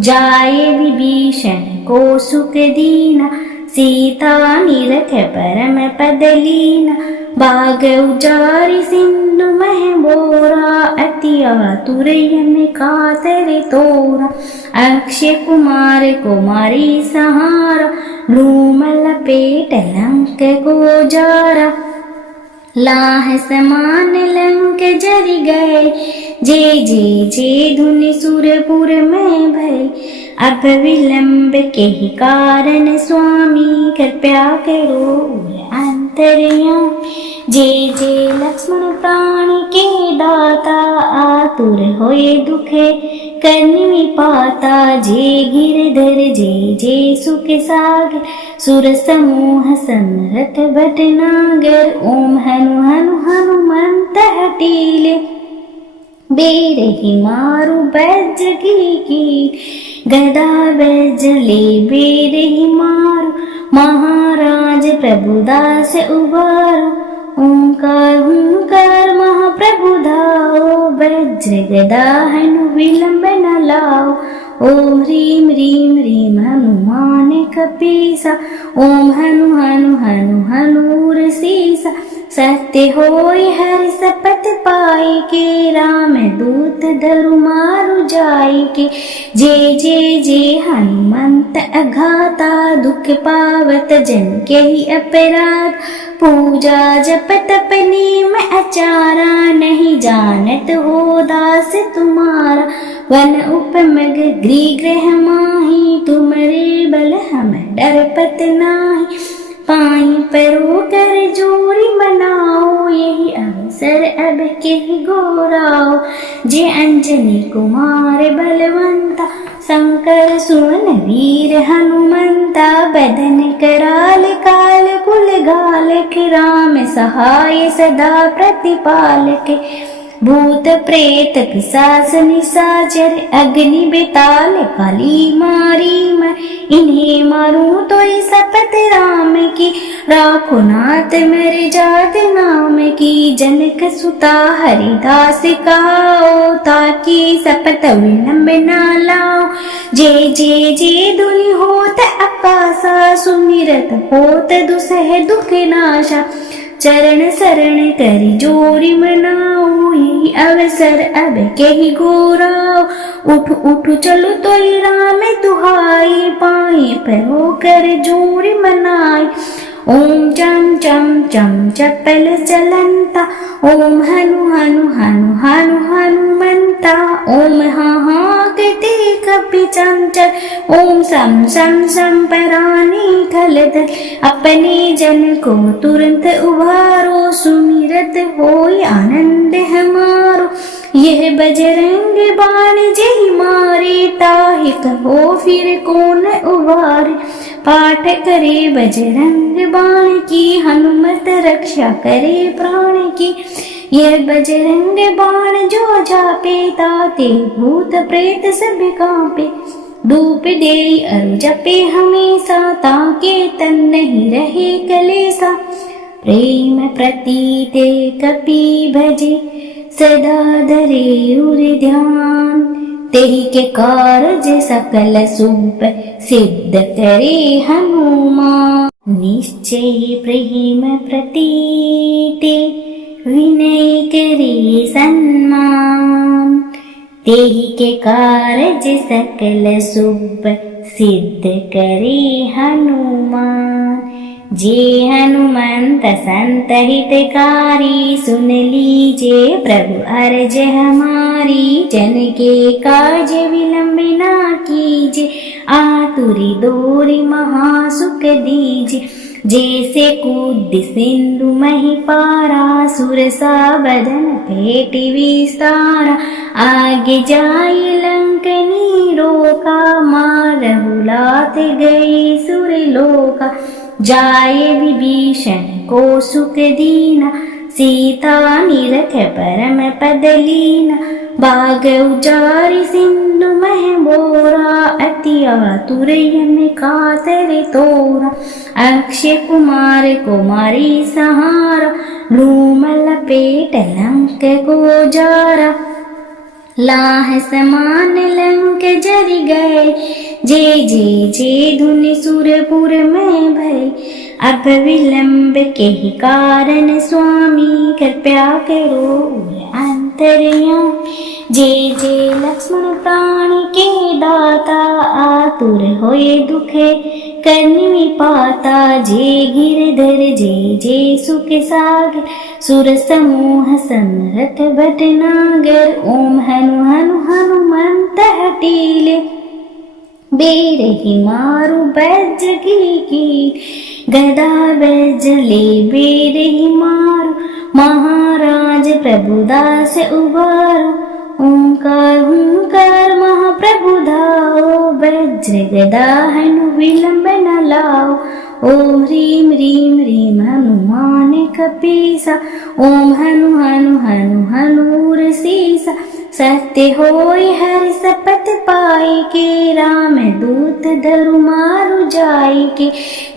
जाए विभीषण को सुख दीना, सीता निरख परम पद लीना। बाग उजारि सिंधु मह बोरा, अति आतुर यम कातर तोरा। अक्षय कुमार कुमारी सहारा, लूम लपेट लंक को जारा। लाह समान लंक जरि गए, जे धुनि सुरपुर में भय। अब विलंब के ही कारण स्वामी, कृपया करो अंतर्यामी। जे लक्ष्मण प्राण के दाता, आतुर होए दुखे करनी पाता। जे गिरधर जे सुख सागर, सुर समूह समरथ भटनागर। ओम हनु हनु हनुमंत हटीले, बेरहि मारु बैज की। गदा बैज ले बेरहि मारु, महाराज प्रभुदास उबारो। ओंकार हुंकार महाप्रभु धाओ, वज्र गदा हनु विलंब न लाओ। ओम ह्रीं ह्रीं ह्रीं हनुमान कपीसा, ओम हनु हनु हनु हनूर सीसा। सत्य होय हरि सपथ पाई के, राम दूत धरु मारु जाई के। जे हनुमंत अघाता, दुख पावत जन के ही अपराध। पूजा जप तप नेम आचारा, नहीं जानत हो दास तुम्हारा। वन उपमग गृह गृह माही, तुमरे बल हम डरपत नाही। पाई परो कर जोरी मनाओ, यही अवसर अब के गोराओ। जे अंजनी कुमार बलवंता, शंकर सुवन वीर हनुमंता। बदन कराल काल कुल घालक, राम सहाय सदा प्रतिपालक। भूत प्रेत पिशाच निशाचर, अग्नि बेताल काली मारी मैं। इन्हें मारूं तो शपथ राम की, राखो नाथ मेरे जात नाम की। जनक सुता हरिदास कहाओ, ताकि शपथ विलंब न लाओ। जे धुनि होत आकाशा, सुमिरत होत दुसह दुख नाशा। चरण शरण कर जोरी मनाओ, यही अवसर अब के ही घोराओ। उठ उठ चलो तो राम दुहाई, पाए परो कर जोरी मनाई। ओम चम चम चम चपल चलंता, ओम हनु हनु हनु हनु हनुमंता। ओम हाँ कहते कपि चंचल, ओम सम सम सम परानी खलदल। अपने जन को तुरंत उबारो, सुमिरत होय आनंद हमारो। यह बजरंग बाण जय मारे, ताहि कहो फिर कौन उबारे। पाठ करे बजरंग बाण की, हनुमत रक्षा करे प्राण की। यह बजरंग बाण जो जापे, ताते भूत प्रेत सब कांपे। धूप दे अरु जपे हमेशा, ताके तन नहीं रहे कलेसा। प्रेम प्रतीते कपि भजे, सदा धरे उर ध्यान। तेहि के कारज सकल शुभ, सिद्ध करे हनुमान। निश्चय प्रेम प्रतीते, विनय करे सन्मान। तेहि के कारज सकल शुभ, सिद्ध करे हनुमान। जे हनुमंत संत हितकारी, सुन लीजे प्रभु अर्ज हमारी। जन के काज विलंब ना कीजे, आतुरी दोरी महासुख दीजे। जैसे कूद सिंधु मही पारा, सुर सा बदन पेट विस्तारा। आगे जाई लंकनी रोका, मारहु लात गई सुरलोका। जाए विभीषण को सुख दीना, सीता निरख परम पद लीना। बाग उजारि सिंधु मह बोरा, अति आतुर यम कातर तोरा। अक्षय कुमार कुमारी सहारा, लूम लपेट लंक को जारा। लाह समान लंक जरि गए, जे धुनि सुरपुर में भय। अब विलंब के ही कारण स्वामी, कृपया करो अंतर्यामी। जे लक्ष्मण प्राण के दाता, आतुर होए दुखे करनी पाता। जे गिरधर जे सुख सागर, सुर समूह समरथ भटनागर। ओम हनु हनु हनुमंत हटीले, बेरहि मारु बैज की। गदा बैज ले बेरहि मारु, महाराज प्रभुदास उबारो। ओंकार हुंकार महाप्रभु धाओ, वज्र गदा हनु विलंब न लाओ। ओम ह्रीं ह्रीं ह्रीं हनुमान कपीसा, ओम हनु हनु हनु हनूर सीसा। सत्य होय हरि सपथ पाई के, राम दूत धरु मारु जाई के।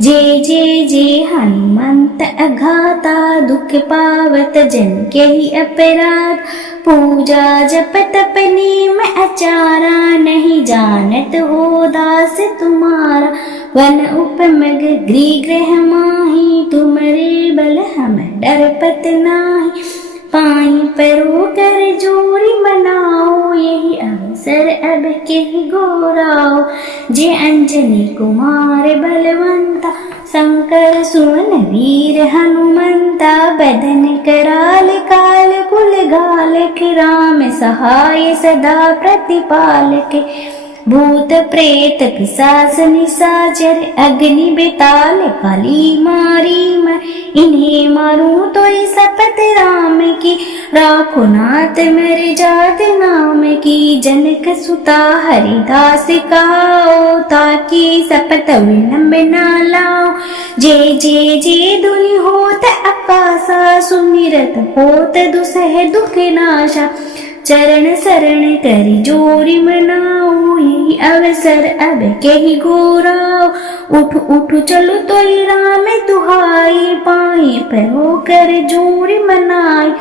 जे हनुमंत अघाता, दुख पावत जन के ही अपराध। पूजा जप तप नेम आचारा, नहीं जानत हो दास तुम्हारा। वन उपमग गृह माही, तुमरे बल हम डरपत नाही। पाई परो कर जोरी मनाओ, यही अवसर अब के गोराओ। जे अंजनी कुमार बलवंता, शंकर सुवन वीर हनुमंता। बदन कराल काल कुल घालक, राम सहाय सदा प्रतिपालक। भूत प्रेत पिशाच निशाचर, अग्नि बेताल काली मारी मैं। इन्हें मारूं तो शपथ राम की, राखो नाथ मेरे जात नाम की। जनक सुता हरिदास कहाओ, ताकि शपथ विलंब न लाओ। जे धुनि होत आकाशा, सुमिरत होत दुसह दुख नाशा। चरण शरण करि जोरी मनाओ, यही अवसर अब के ही घोराओ। उठ उठ चलो तो राम दुहाई, पाए परो कर जोरी मनाई।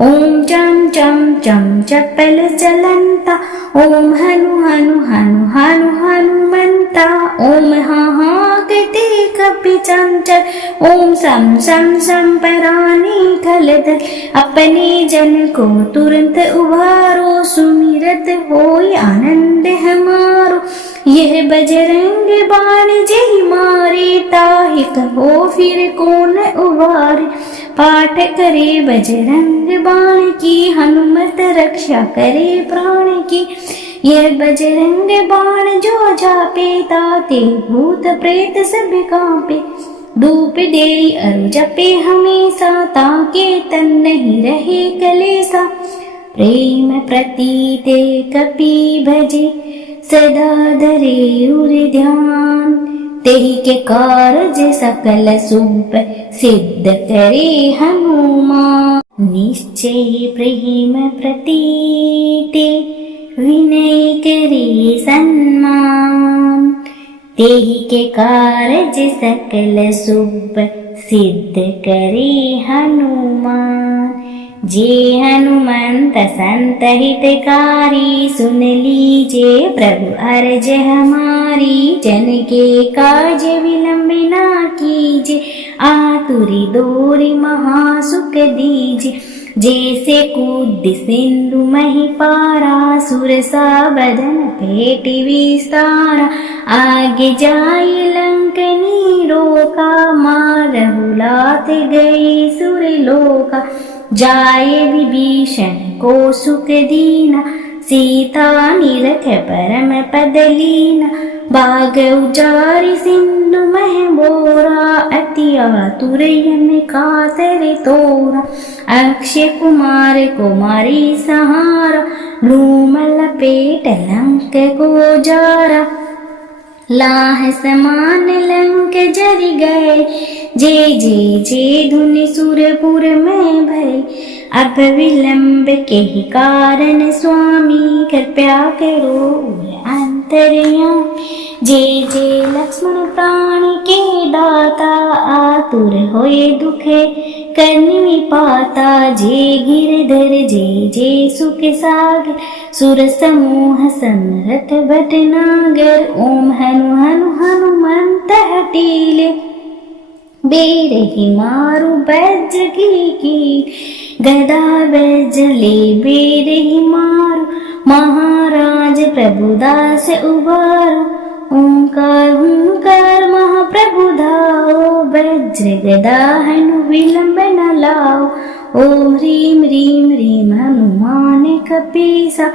ओम चम चम चम चपल चलंता, ओम हनु हनु हनु हनु हनुमंता। ओम हाँ कहते कपि चंचल, ओम सम सम सम परानी खलदल। अपने जन को तुरंत उभारो, सुमिरत होय आनंद हमारो। यह बजरंग बाण जय मारे, ताहि कहो फिर कौन उबारे। पाठ करे बजरंग बाण की, हनुमत रक्षा करे प्राण की। यह बजरंग बाण जो जापे, ताते भूत प्रेत सब कांपे। धूप दे अरु जपे हमेशा, ताके तन नहीं रहे कलेसा। प्रेम प्रतीते कपि भजे, सदा धरे उर ध्यान। तेहि के कारज सकल शुभ, सिद्ध करे हनुमान। निश्चय प्रेम प्रतीते, विनय करे सन्मान। तेहि के कारज सकल शुभ, सिद्ध करे हनुमान। जे हनुमंत संत हितकारी, सुन लीजे प्रभु अर्ज हमारी। जन के काज विलंब ना कीजे, आतुरी दोरी महासुख दीजे। जैसे कूद सिंधु मही पारा, सुरसा बदन पेटी विस्तारा। आगे जाई लंकनी रोका, मारहु लात गई सुरलोका। जाए विभीषण को सुख दीना, सीता निरख परम पद लीना। बाग उजारि सिंधु मह बोरा, अति आतुर यम कातर तोरा। अक्षय कुमार कुमारी सहारा, लूम लपेट लंक को जारा। लाह समान लंक जरि गए, जे धुनि सुरपुर में भय। अब विलंब के ही कारण स्वामी, कृपया करो अंतर्यामी। जे लक्ष्मण प्राण के दाता, आतुर होए दुखे कर्णि पाता जे गिरधर जे सुख सागर सुर समूह समरथ भटनागर ओम हनु हनु हनुमंत हटीले बेरही मारु बैज की गदा बैजले बेरही मारु महाराज प्रभुदास उबारो ओंकार हुंकार महाप्रभु धाओ वज्र गदा हनु विलंब न लाओ ओम ह्रीं ह्रीं ह्रीं हनुमान कपीसा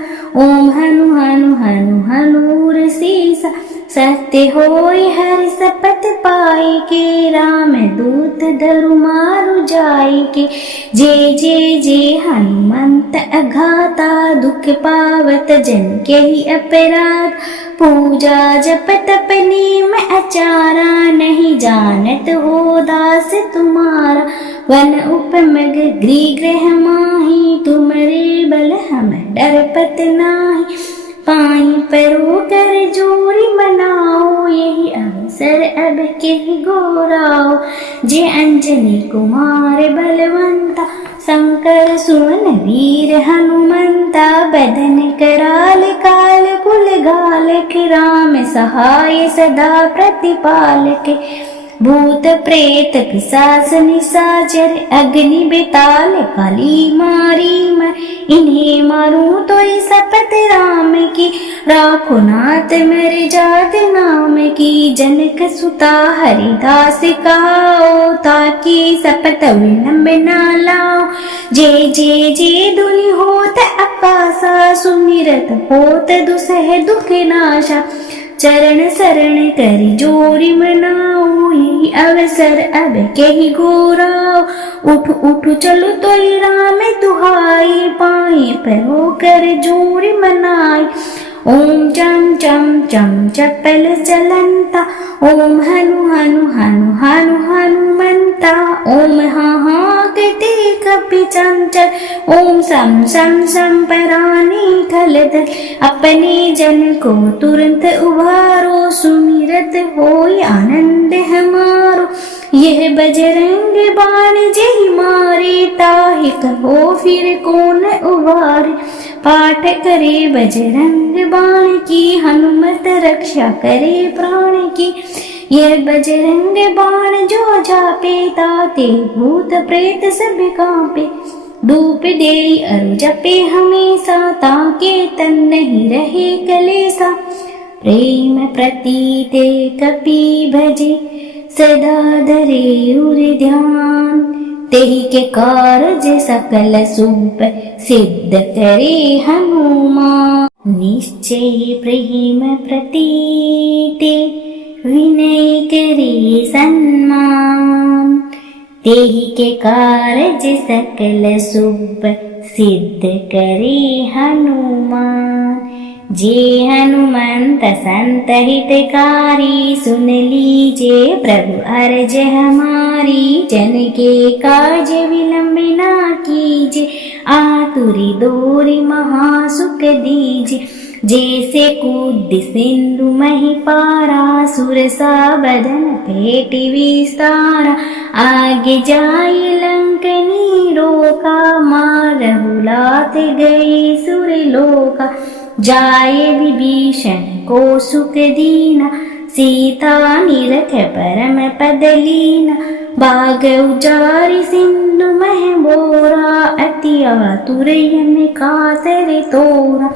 ओम हनु हनु हनु हनूर सीसा सत्य होय हरि सपथ पाए के राम दूत धरु मारु जाय के जे हनुमंत अघाता दुख पावत जन के ही अपराध पूजा जप तप नेम आचारा नहीं जानत हो दास तुम्हारा वन उपमग गृह माही तुमरे बल हम डरपत नाही पाई परो कर जोरी मनाओ यही अवसर अब के गोराओ जे अंजनी कुमार बलवंता शंकर सुवन वीर हनुमंता बदन कराल काल कुल घालक राम सहाय सदा प्रतिपालक भूत प्रेत पिशाच निशाचर अग्नि बेताल काली मारी मैं इन्हें मारूं तो शपथ राम की राखो नाथ मेरे जात नाम की जनक सुता हरिदास कहाओ ताकि शपथ विलंब न लाओ जे धुनि होत आकाशा सुमिरत होत दुसह दुख नाशा चरण शरण कर जोरी मनाओ यही अवसर अब के ही गोराओ उठ उठ चलो तो राम दुहाई पाए परो कर जोरी मनाई ओम चम चम चम चपल चलंता ओम हनु हनु हनु हनु हनुमंता ओम हाँ कहते कपि चंचल ओम सम सम सम परानी खलदल अपने जन को तुरंत उभारो सुमिरत होय आनंद हमारो यह बजरंग बाण जय मारे ताहि कहो फिर कौन उबारे पाठ करे बजरंग बाण की हनुमत रक्षा करे प्राण की यह बजरंग बाण जो जापे ताते भूत प्रेत सब कांपे धूप दे अरु जपे हमेशा ताके तन नहीं रहे कलेसा प्रेम प्रतीते कपि भजे सदा धरे उर ध्यान तेहि के कारज सकल सुप सिद्ध करे हनुमान निश्चय प्रेम प्रतीते विनय करे सम्मान तेहि के कारज सकल सुप सिद्ध करे हनुमान जे हनुमंत संत हितकारी सुन लीजे प्रभु अर्ज हमारी जन के काज विलंब ना कीजे आतुरी दोरी महासुख दीजे जैसे कूद सिंधु मही पारा सुरसा बदन पेटी विस्तारा आगे जाई लंकनी रोका मारहु लात गई सुर लोका जाए विभीषण को सुख दीना सीता निरख परम पद लीना बाग उजारी सिंधु मह बोरा अति आतुर यम कातर तोरा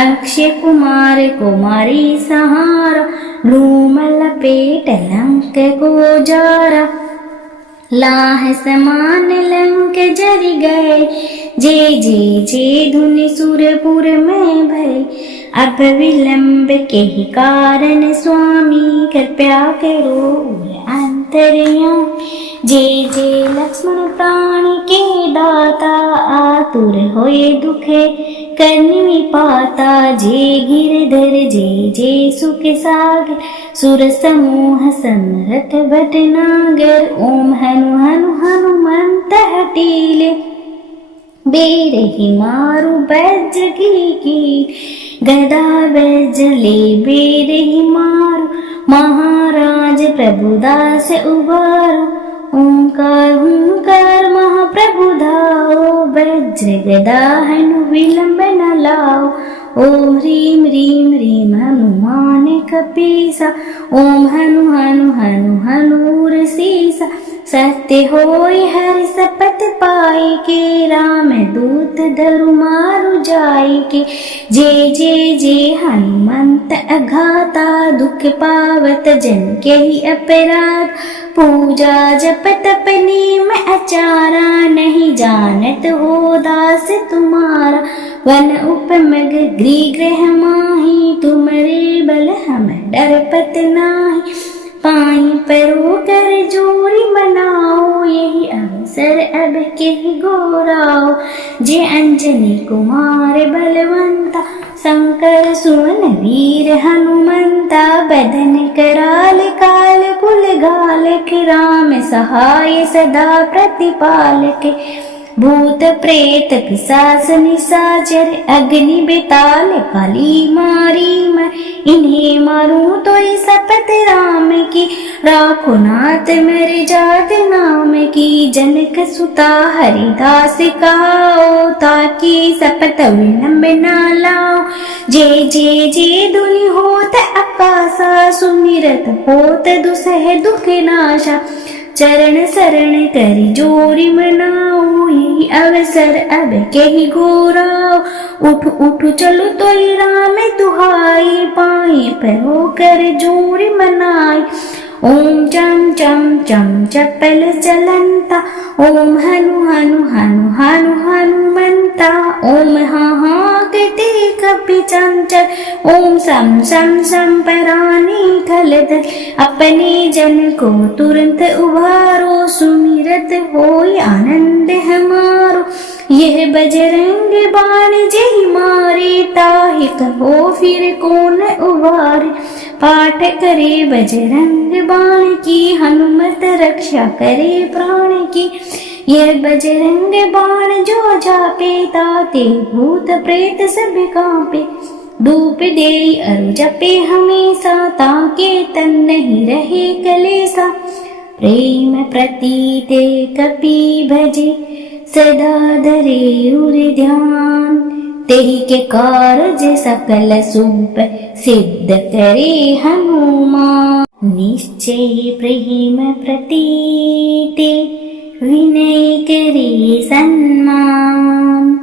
अक्षय कुमार कुमारी सहारा लूम लपेट लंक को जारा लाह समान लंक जर गए जे धुनि सुरपुर में भय अब विलंब के ही कारण स्वामी कृपया करो अंतर्यामी जे लक्ष्मण प्राण के दाता आतुर होए दुखे कर्णि पाता जे गिरधर जे सुख सागर सुर समूह समरथ भटनागर ओम हनु हनु हनुमंत हटीले बेरही मारु बैज की गदा बैजले बेरही मारु महाराज प्रभुदास उबारो ओंकार हुंकार महाप्रभु धाओ, वज्र गदा हनु विलंब न लाओ। ओम ह्रीं ह्रीं ह्रीं हनुमान कपीसा, ओम हनु हनु हनु हनूर सीसा। सत्य होय हरि सपथ पाए के, राम दूत धरु मारु जाय के। जय जय जय हनुमंत अघाता, दुख पावत जन के ही अपराध। पूजा जप तप नेम आचारा, नहीं जानत हो दास तुम्हारा। वन उपमग गृह गृह माही, तुमरे बल हम डरपत नाही। पाई परो कर जोरी मनाओ, यही अवसर अब के गोराओ। जे अंजनी कुमार बलवंता, शंकर सुवन वीर हनुमंता। बदन कराल काल कुल घालक, राम सहाय सदा प्रतिपालक। भूत प्रेत पिशाच निशाचर, अग्नि बेताल काली मारी मैं। इन्हें मारूं तो शपथ राम की, राखो नाथ मेरे जात नाम की। जनक सुता हरिदास कहाओ, ताकि शपथ विलंब न लाओ। जय जय जय धुनि होत आकाशा, सुमिरत होत दुसह दुख नाशा। चरण शरण करि जोरी मनाओ, यही अवसर अब के ही गोराओ। उठ उठ चलो तो राम दुहाई, पाए परो कर जोरी मनाई। ओम चम चम चम चपल चलंता, ओम हनु हनु हनु हनु हनुमंता। ओम हा हा कहते कपि चंचल, ओम सम सम सम परानी खलदल। अपने जन को तुरंत उबारो, सुमिरत होय आनंद हमारो। यह बजरंग बाण जय मारे, ताहि कहो फिर कौन उबारे। पाठ करे बजरंग बाण की, हनुमत रक्षा करे प्राण की। यह बजरंग बाण जो जापे, ताते भूत प्रेत सब कांपे। धूप दे अरु जपे हमेशा, ताके तन नहीं रहे कलेसा। प्रेम प्रतीते कपि भजे, सदा धरे उर ध्यान। तेहि के कारज सकल शुभ, सिद्ध करे हनुमान। निश्चय प्रेम प्रतीते, विनय करे सन्मान।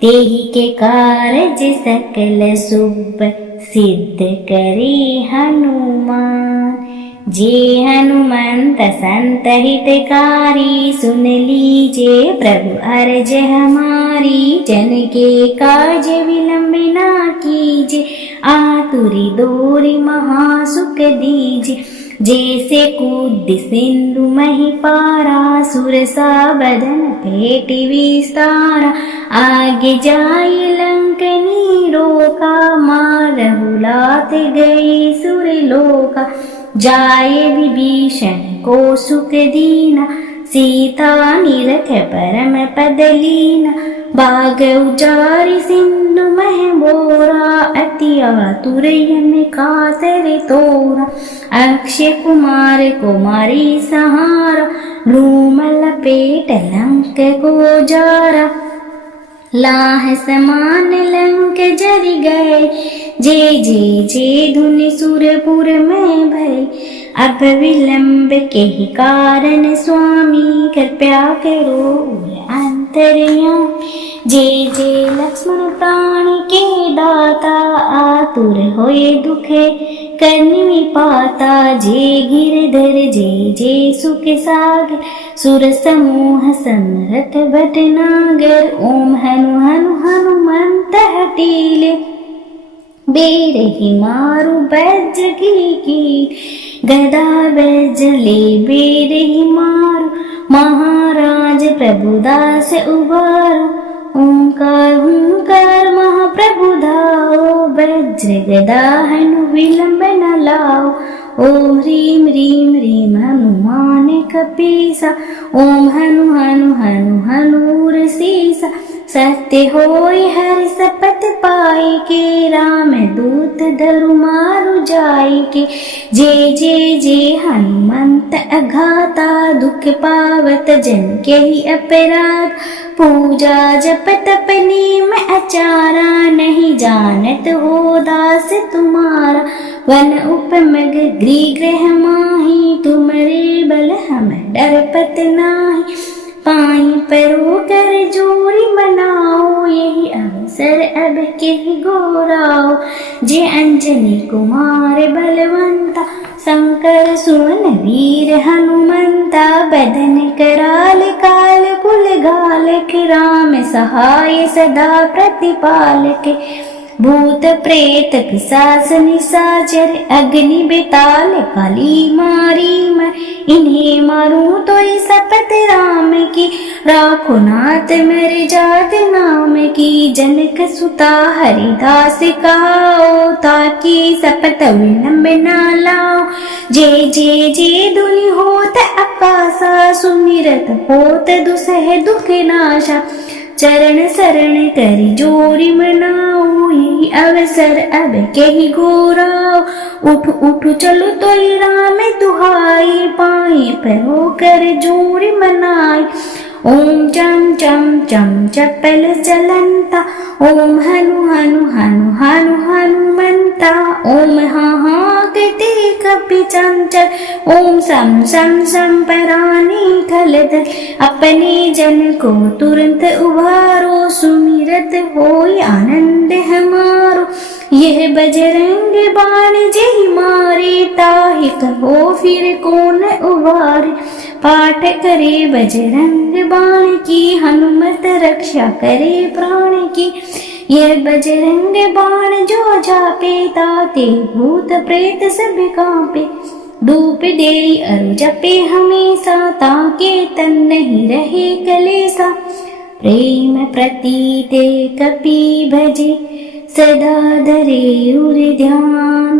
तेहि के कारज सकल शुभ, सिद्ध करे हनुमान। जे हनुमंत संत हितकारी, सुन लीजे प्रभु अर्ज हमारी। जन के काज विलंब ना कीजे, आतुरी दोरी महासुख दीजे। जैसे कूद सिंधु मही पारा, सुरसा बदन पेट विस्तारा। आगे जाई लंकनी रोका, मारहु लात गई सुरलोका। जाए विभीषण को सुख दीना, सीता निरख परम पद लीना। बाग उजारि सिंधु मह बोरा, अति आतुर यम कातर तोरा। अक्षय कुमार कुमारी सहारा, लूम लपेट लंक को जारा। लाह समान लंक जरि गए, जय जय जय धुनि सुरपुर में भय। अब विलंब के ही कारण स्वामी, कृपया करो अंतर्यामी। जय जय लक्ष्मण प्राण के दाता, आतुर होए दुखे करनी पाता। जय गिरधर जय जय सुख सागर, सुर समूह समरथ भटनागर। ओम हनु हनु हनुमंत हटीले, बेरहि मारु वज्र की। गदा वज्रले बेरहि मारु, महाराज प्रभुदास उबारो। ओंकार हुंकार महाप्रभु धाओ, वज्र गदा हनु विलंब न लाओ। ओम ह्रीं ह्रीं ह्रीं हनुमान कपीसा। ओम हनु हनु हनु हनूरसीसा। सत्य होय हरि सपथ पाई के, राम दूत धरु मारु जाई के। जय जय जय हनुमंत अघाता, दुख पावत जन के ही अपराध। पूजा जप तप नेम आचारा, नहीं जानत हो दास तुम्हारा। वन उपमग गृह ग्रह माही, तुमरे बल हम डरपत नाही। पाई परो कर जोड़ी मनाओ, यही अवसर अब के गोराओ। जे अंजनी कुमार बलवंता, शंकर सुमन वीर हनुमंता। बदन कराल काल कुल घालक, राम सहाय सदा प्रतिपालक। भूत प्रेत पिशाच निशाचर, अग्नि बेताल काली मारी मैं। इन्हें मारूं तो शपथ राम की, राखो नाथ मेरे जात नाम की। जनक सुता हरिदास कहाओ, ताकि शपथ विलंब न लाओ। जय जय जय धुनि होत आकाशा, सुमिरत होत दुसह दुख नाशा। चरण शरण करि जोड़ी मनाओ, यही अवसर अब के ही घोराओ। उठ उठ चलो तो राम दुहाई, पाए परो कर जोड़ी मनाई। ओम चम चम चम चपल चलंता, ओम हनु हनु हनु हनु हनुमंता। ओम हा हा कहते कपि चंचल, ओम सम सम सम परानी खलदल। अपने जन को तुरंत उबारो, सुमिरत होय आनंद हमारो। यह बजरंग बाण जय मारे, ताहि कहो फिर कौन उबारे। पाठ करे बजरंग बाण की, हनुमत रक्षा करे प्राण की। यह बजरंग बाण जो जापे, ताते भूत प्रेत सब कांपे। धूप दे अरु जपे हमेशा, ताके तन नहीं रहे कलेसा। प्रेम प्रतीते कपि भजे, सदा धरे उर ध्यान।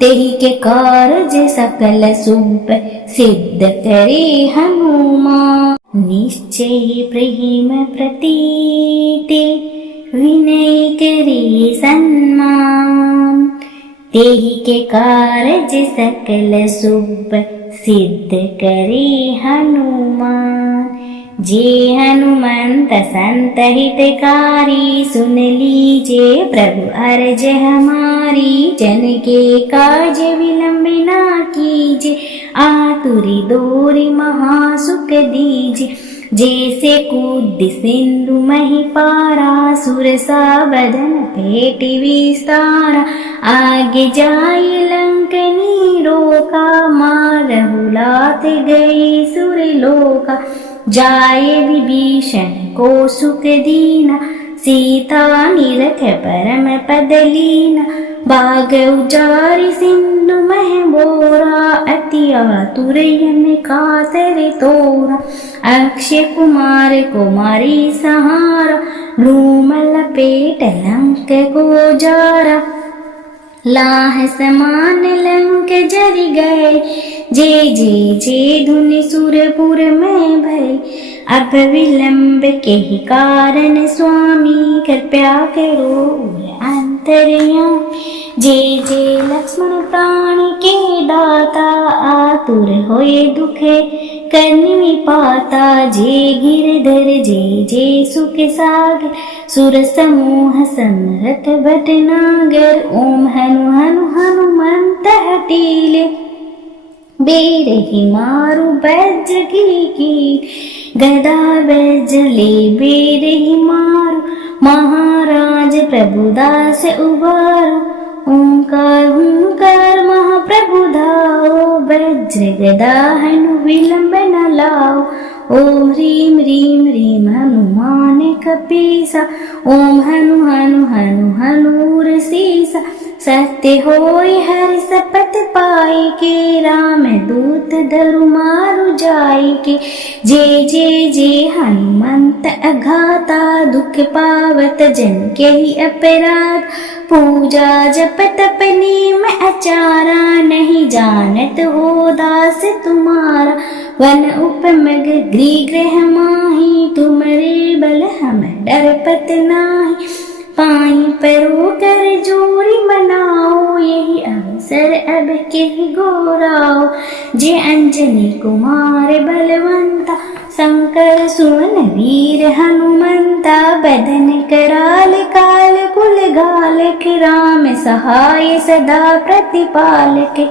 तेहि के कारज सकल सुप, सिद्ध करे हनुमान। निश्चय प्रेम प्रतीते, विनय करे सन्मान। तेहि के कारज सकल सुप, सिद्ध करे हनुमान। जे हनुमंत संत हितकारी, सुन लीजे प्रभु अर्ज हमारी। जन के काज विलंब ना कीजे, आतुरी दोरी महासुख दीजे। जैसे कूद सिंधु मही पारा, सुर सा बदन पेट विस्तारा। आगे जाई लंकनी रोका, मारहु लात गई सुर लोका। जाए विभीषण को सुख दीना, सीता निरख परम पद लीना। बाग उजारि सिंधु मह बोरा, अति आतुर यम कातर तोरा। अक्षय कुमार कुमारी सहारा, लूम लपेट लंक को जारा। लाह समान लंक जरि गए, जय जय जय धुनि सुरपुर में भय। अब विलंब के ही कारण स्वामी, कृपया करो अंतर्यामी। जय जय लक्ष्मण प्राण के दाता, आतुर होए दुखे करनी विपाता। जय गिरधर जय जय सुख सागर, सुर समूह समरथ भटनागर। ओम हनु हनु हनुमंत हटीले, बेरहि मारु वज्र की। गदा वज्र बेरहि मारु, महाराज प्रभुदास उबारो। ओंकार ओंकार महाप्रभु धाओ, वज्र गदा हनु विलंब न लाओ। ओम ह्रीं ह्रीं ह्रीं हनुमान कपीसा। ओम हनु हनु हनु हनूरसीसा। सत्य होय हरि सपथ सपत पाए के, राम दूत धरु मारु जाय के। जे हनुमंत अघाता, दुख पावत जन के ही अपराध। पूजा जप तप नेम अचारा, नहीं जानत हो दास तुम्हारा। वन उपमग गृह माही, तुमरे बल हम डरपत नाही। पाई परो कर जोरी मनाओ, यही अवसर अब के गोराओ। जे अंजनी कुमार बलवंता, शंकर सुवन वीर हनुमंता। बदन कराल काल कुल घालक, राम सहाय सदा प्रतिपालक।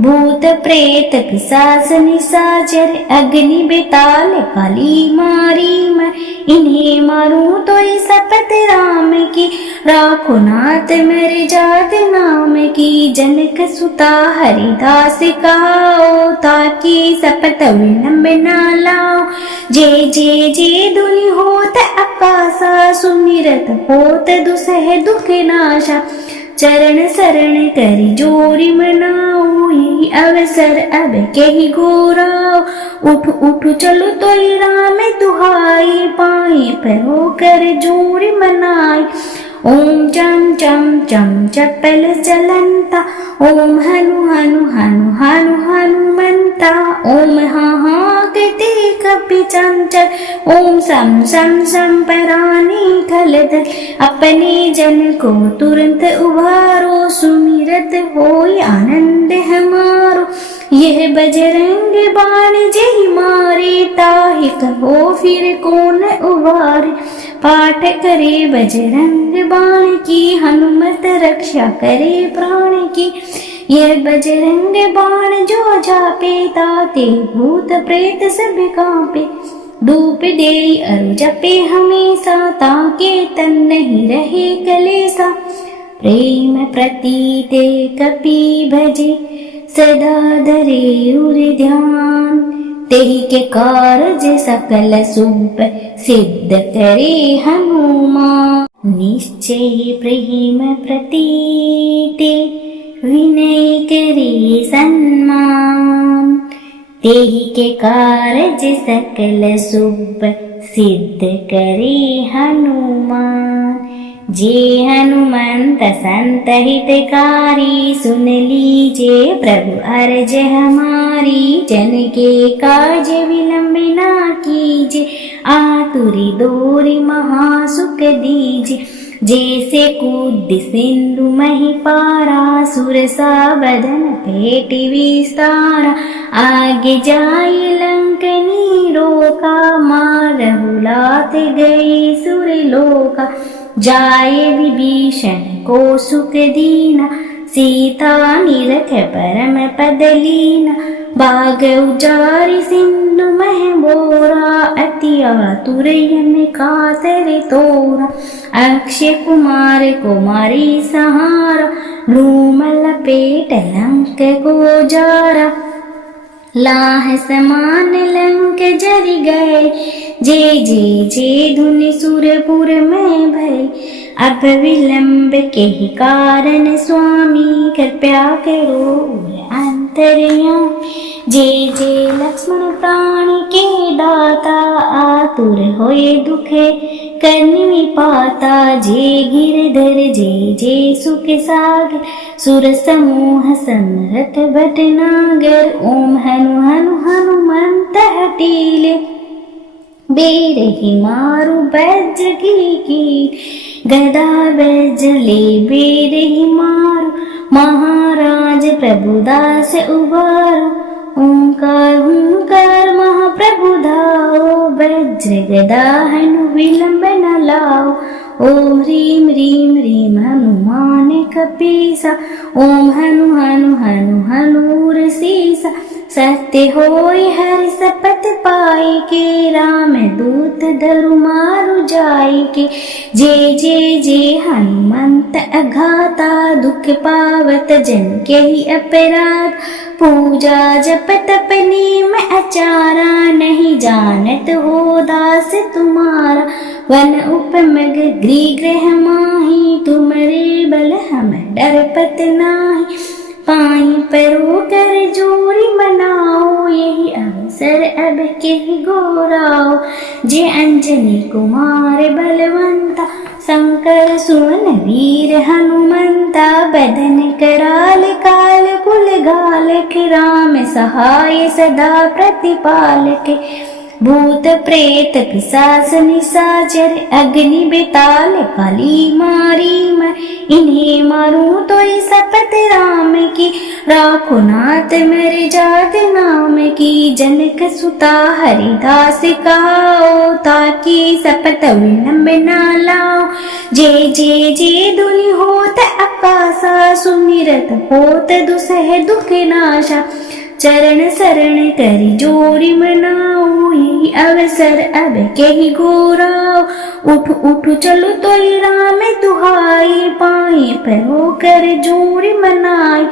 भूत प्रेत पिशाच निशाचर, अग्नि बेताल काली मारी मैं। इन्हें मारूं तो शपथ राम की, राखो नाथ मेरे जात नाम की। जनक सुता हरिदास कहाओ, ताकि शपथ विलंब न लाओ। जे धुनि होत आकाशा, सुमिरत होत दुसह दुख नाशा। चरण शरण करि जोरी मनाओ, यही अवसर अब के ही घोराओ। उठ चलो तो राम दुहाई, पाए परो कर जोरी मनाई। ओम चम चम चम चपल चलंता, ओम हनु हनु हनु हनु हनुमंता। ओम हाँ कहते कपि चंचल, ओम सम सम सम परानी खलदल। अपने जन को तुरंत उबारो, सुमिरत होय आनंद हमारो। यह बजरंग बाण जय मारे, ताहि कहो फिर कौन उबारे। पाठ करे बजरंग बाण की, हनुमत रक्षा करे प्राण की। यह बजरंग बाण जो जापे, ताते भूत प्रेत सब कांपे। धूप दे अरु जपे हमेशा, ताके तन नहीं रहे कलेसा। प्रेम प्रतीते कपि भजे, सदा धरे उर ध्यान। तेहि के कारज सकल शुभ, सिद्ध करे हनुमान। निश्चय प्रेम प्रतीते, विनय करे सन्मान। तेहि के कारज सकल शुभ, सिद्ध करे हनुमान। जे हनुमंत संत हितकारी, सुन लीजे प्रभु अर्ज हमारी। जन के काज विलंब ना कीजे, आतुरी दोरी महासुख दीजे। जैसे कूद सिंधु मही पारा, सुरसा बदन पेट विस्तारा। आगे जाय लंकनी रोका, मारहु लात गई सुरलोका। जाय विभीषण को सुख दीना, सीता निरख परम पद लीना। बाग उजारि सिंधु मह बोरा, अति आतुर यम कातर तोरा। अक्षय कुमार कुमारी सहारा, लूम लपेट लंक को जारा। लाह समान लंक जरि गए, जे धुनि सुरपुर में भय। अब विलंब के ही कारण स्वामी, कृपया करो अंतर्यामी। जे लक्ष्मण प्राण के दाता, आतुर होए दुखे करनी पाता। जे गिरधर जे सुख सागर, सुर समूह समरथ भटनागर। ओम हनु हनु हनुमंत हटीले, बेरहि मारु वज्र की। गदा वज्रले बेरहि मारु, महाराज प्रभुदास उबारो। ओंकार हुंकार महाप्रभु धाओ, वज्र गदा हनु विलंब न लाओ। ओम ह्रीं ह्रीं ह्रीं हनुमान कपीसा, ओम हनु हनु हनु हनूर सीसा। सत्य होय हरि शपथ पाए के, राम दूत धरु मारु जाय के। जे हनुमंत अघाता, दुख पावत जन के ही अपराध। पूजा जप तप नेम अचारा, नहीं जानत हो दास तुम्हारा। वन उपमग गृह माही, तुमरे बल हम डरपत नाही। पाई परो कर जोरी मनाओ, यही अवसर अब के गौराओ। जे अंजनी कुमार बलवंता, शंकर सुवन वीर हनुमंता। बदन कराल काल कुल घालक, राम सहाय सदा प्रतिपालक। भूत प्रेत पिशाच निशाचर, अग्नि बेताल काली मारी मैं। इन्हें मारूं तो शपथ राम की, राखो नाथ मेरे जात नाम की। जनक सुता हरिदास कहाओ, ताकि शपथ विलंब न लाओ। जे जे जे दुनि होत आकाशा, सुमिरत होत दुसह दुख नाशा। चरण शरण करि जोरी मनाओ, यही अवसर अब के ही घोराओ। उठ उठ चलो तो राम दुहाई, पाए परो कर जोरी मनाई।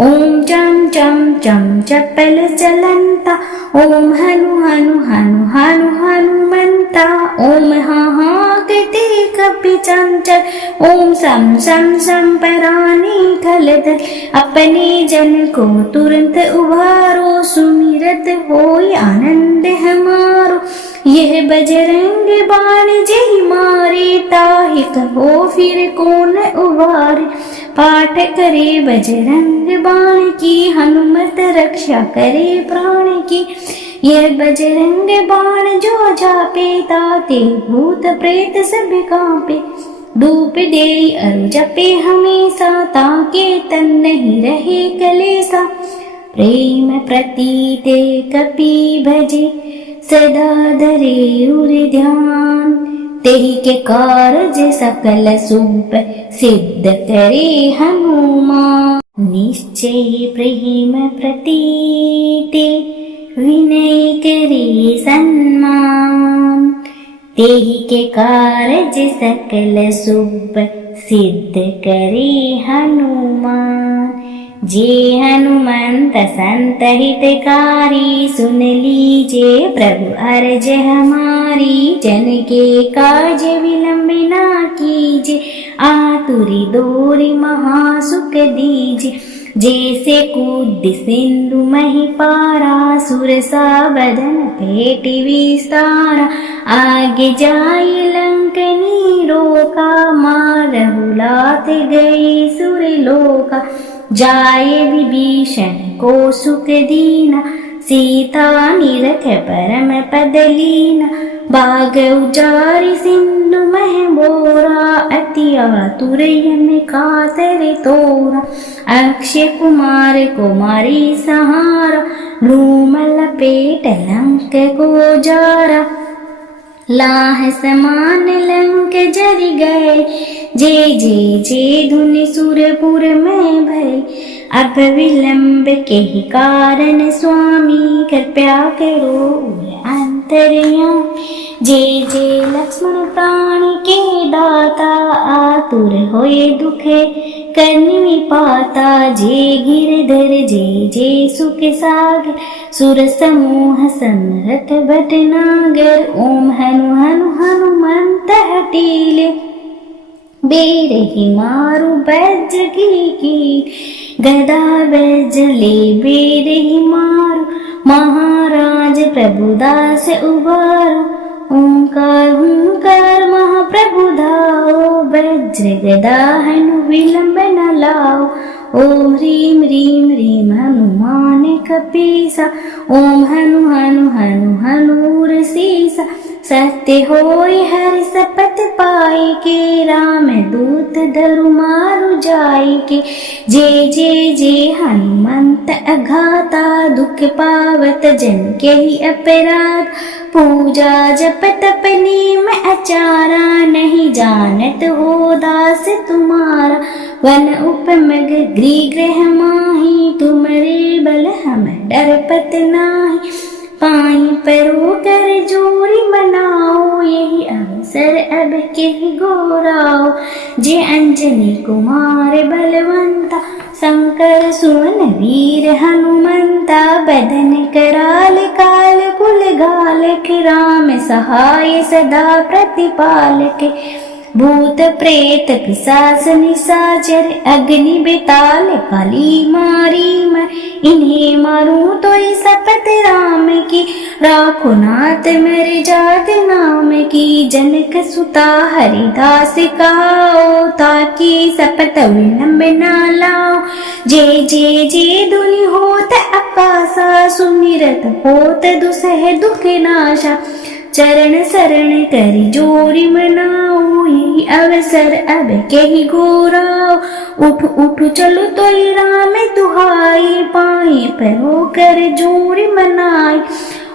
ओम चम चम चम चपल चलंता, ओम हनु हनु हनु हनु हनुमंता। ओम हाँ हाँ कहते कपि चंचल, ओम सम सम सम परानी खलदल। अपने जन को तुरंत उभारो, सुमिरत होय आनंद हमारो। यह बजरंग बाण जय मारे, ताहि कहो फिर कौन उबारे। पाठ करे बजरंग बाण की, हनुमत रक्षा करे प्राण की। यह बजरंग बाण जो जापे, ताते भूत प्रेत सब कांपे। धूप दे अरु जपे हमेशा, ताके तन नहीं रहे कलेसा। प्रेम प्रतीते कपि भजे, सदा धरे उर ध्यान। तेहि के कारज सकल शुभ, सिद्ध करे हनुमान। निश्चय प्रेम प्रतीते, विनय करे सन्मान। तेहि के कारज सकल शुभ, सिद्ध करे हनुमान। जे हनुमंत संत हितकारी, सुन लीजे प्रभु अर्ज हमारी। जन के काज विलंब ना कीजे, आतुरी दोरी महासुख दीजे। जैसे कूद सिंधु मही पारा, सुरसा बदन पेटि विस्तारा। आगे जाई लंकनी रोका, मारहु लात गई सुरलोका। जाए विभीषण को सुख दीना, सीता निरख परम पद लीना। बाग उजारि सिंधु मह बोरा, अति आतुर यम कातर तोरा। अक्षय कुमार कुमारी सहारा, धूम लपेट लंक को जारा। लाह समान लंक जरि गए, जे जे जे धुनि सुरपुर में भय। अब विलंब के ही कारण स्वामी, कृपया करो अंतर्यामी। जे जे लक्ष्मण प्राण के दाता, आतुर होए दुखे करनी पाता। जे गिरधर जे जे सुख सागर, सुर समूह समरथ भटनागर। ओम हनु हनु हनुमंत हटीले, बेरहि मारु वज्र की। गदा वज्रले बेरहि मारु, महाराज प्रभुदास उबारो। ओंकार हुंकार महाप्रभु धाओ, वज्र गदा हनु विलंब न लाओ। ओम ह्रीं ह्रीं ह्रीं हनुमान कपीसा, ओम हनु हनु हनु हनूर सीसा। सत्य होय हरि शपथ पाई के, राम दूत धरु मारु जाई के। जे जे जे हनुमंत अघाता, दुख पावत जन के ही अपराध। पूजा जप तप नेम आचारा, नहीं जानत हो दास तुम्हारा। वन उपमग गृह गृह माही, तुमरे बल हम डरपत नाही। पाई परो कर जोरी मनाओ, यही अवसर अब के गौराओ। जे अंजनी कुमार बलवंता, शंकर सुवन वीर हनुमंता। बदन कराल काल कुल घालक, राम सहाय सदा प्रतिपालक। भूत प्रेत पिशाच निशाचर अग्नि बेताल काली मारी मैं, इन्हें मारूं तो ये शपथ राम की, राखो नाथ मेरे जात नाम की। जनक सुता हरिदास कहाओ, ताकि शपथ विलंब न लाओ। जय जय जय धुनि होत आकाशा, सुमिरत होत दुसह दुख नाशा। चरण शरण करि जोरी मनाओ, यही अवसर अब कही घोराओ। उठ उठ चलो तो राम दुहाई, पाए परो कर जोरी मनाई।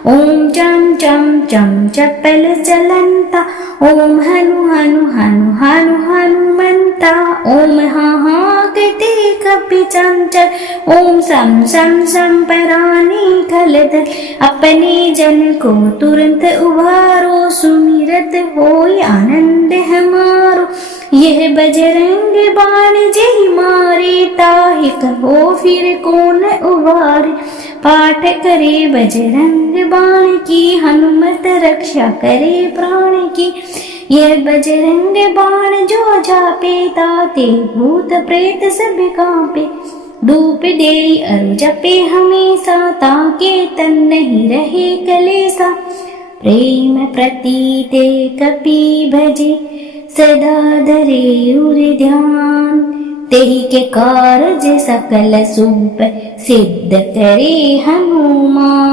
ओम चम चम चम चपल चलंता, ओम हनु हनु हनु हनु हनुमंता। ओम हा हा कहते कपि चंचल, ओम सम सम सम परानी खलदल। अपने जन को तुरंत उबारो, सुमिरत होय आनंद हमारो। यह बजरंग बाण जय मारे, ताहि कहो फिर कौन उबारे। पाठ करे बजरंग बाण की, हनुमत रक्षा करे प्राण की। यह बजरंग बाण जो जापे, ताते भूत प्रेत सब कांपे। धूप दे अरु जपे हमेशा, ताके तन नहीं रहे कलेसा। प्रेम प्रतीते कपि भजे, सदा धरे उर ध्यान। तेहि के कारज सकल सुप, सिद्ध करे हनुमान।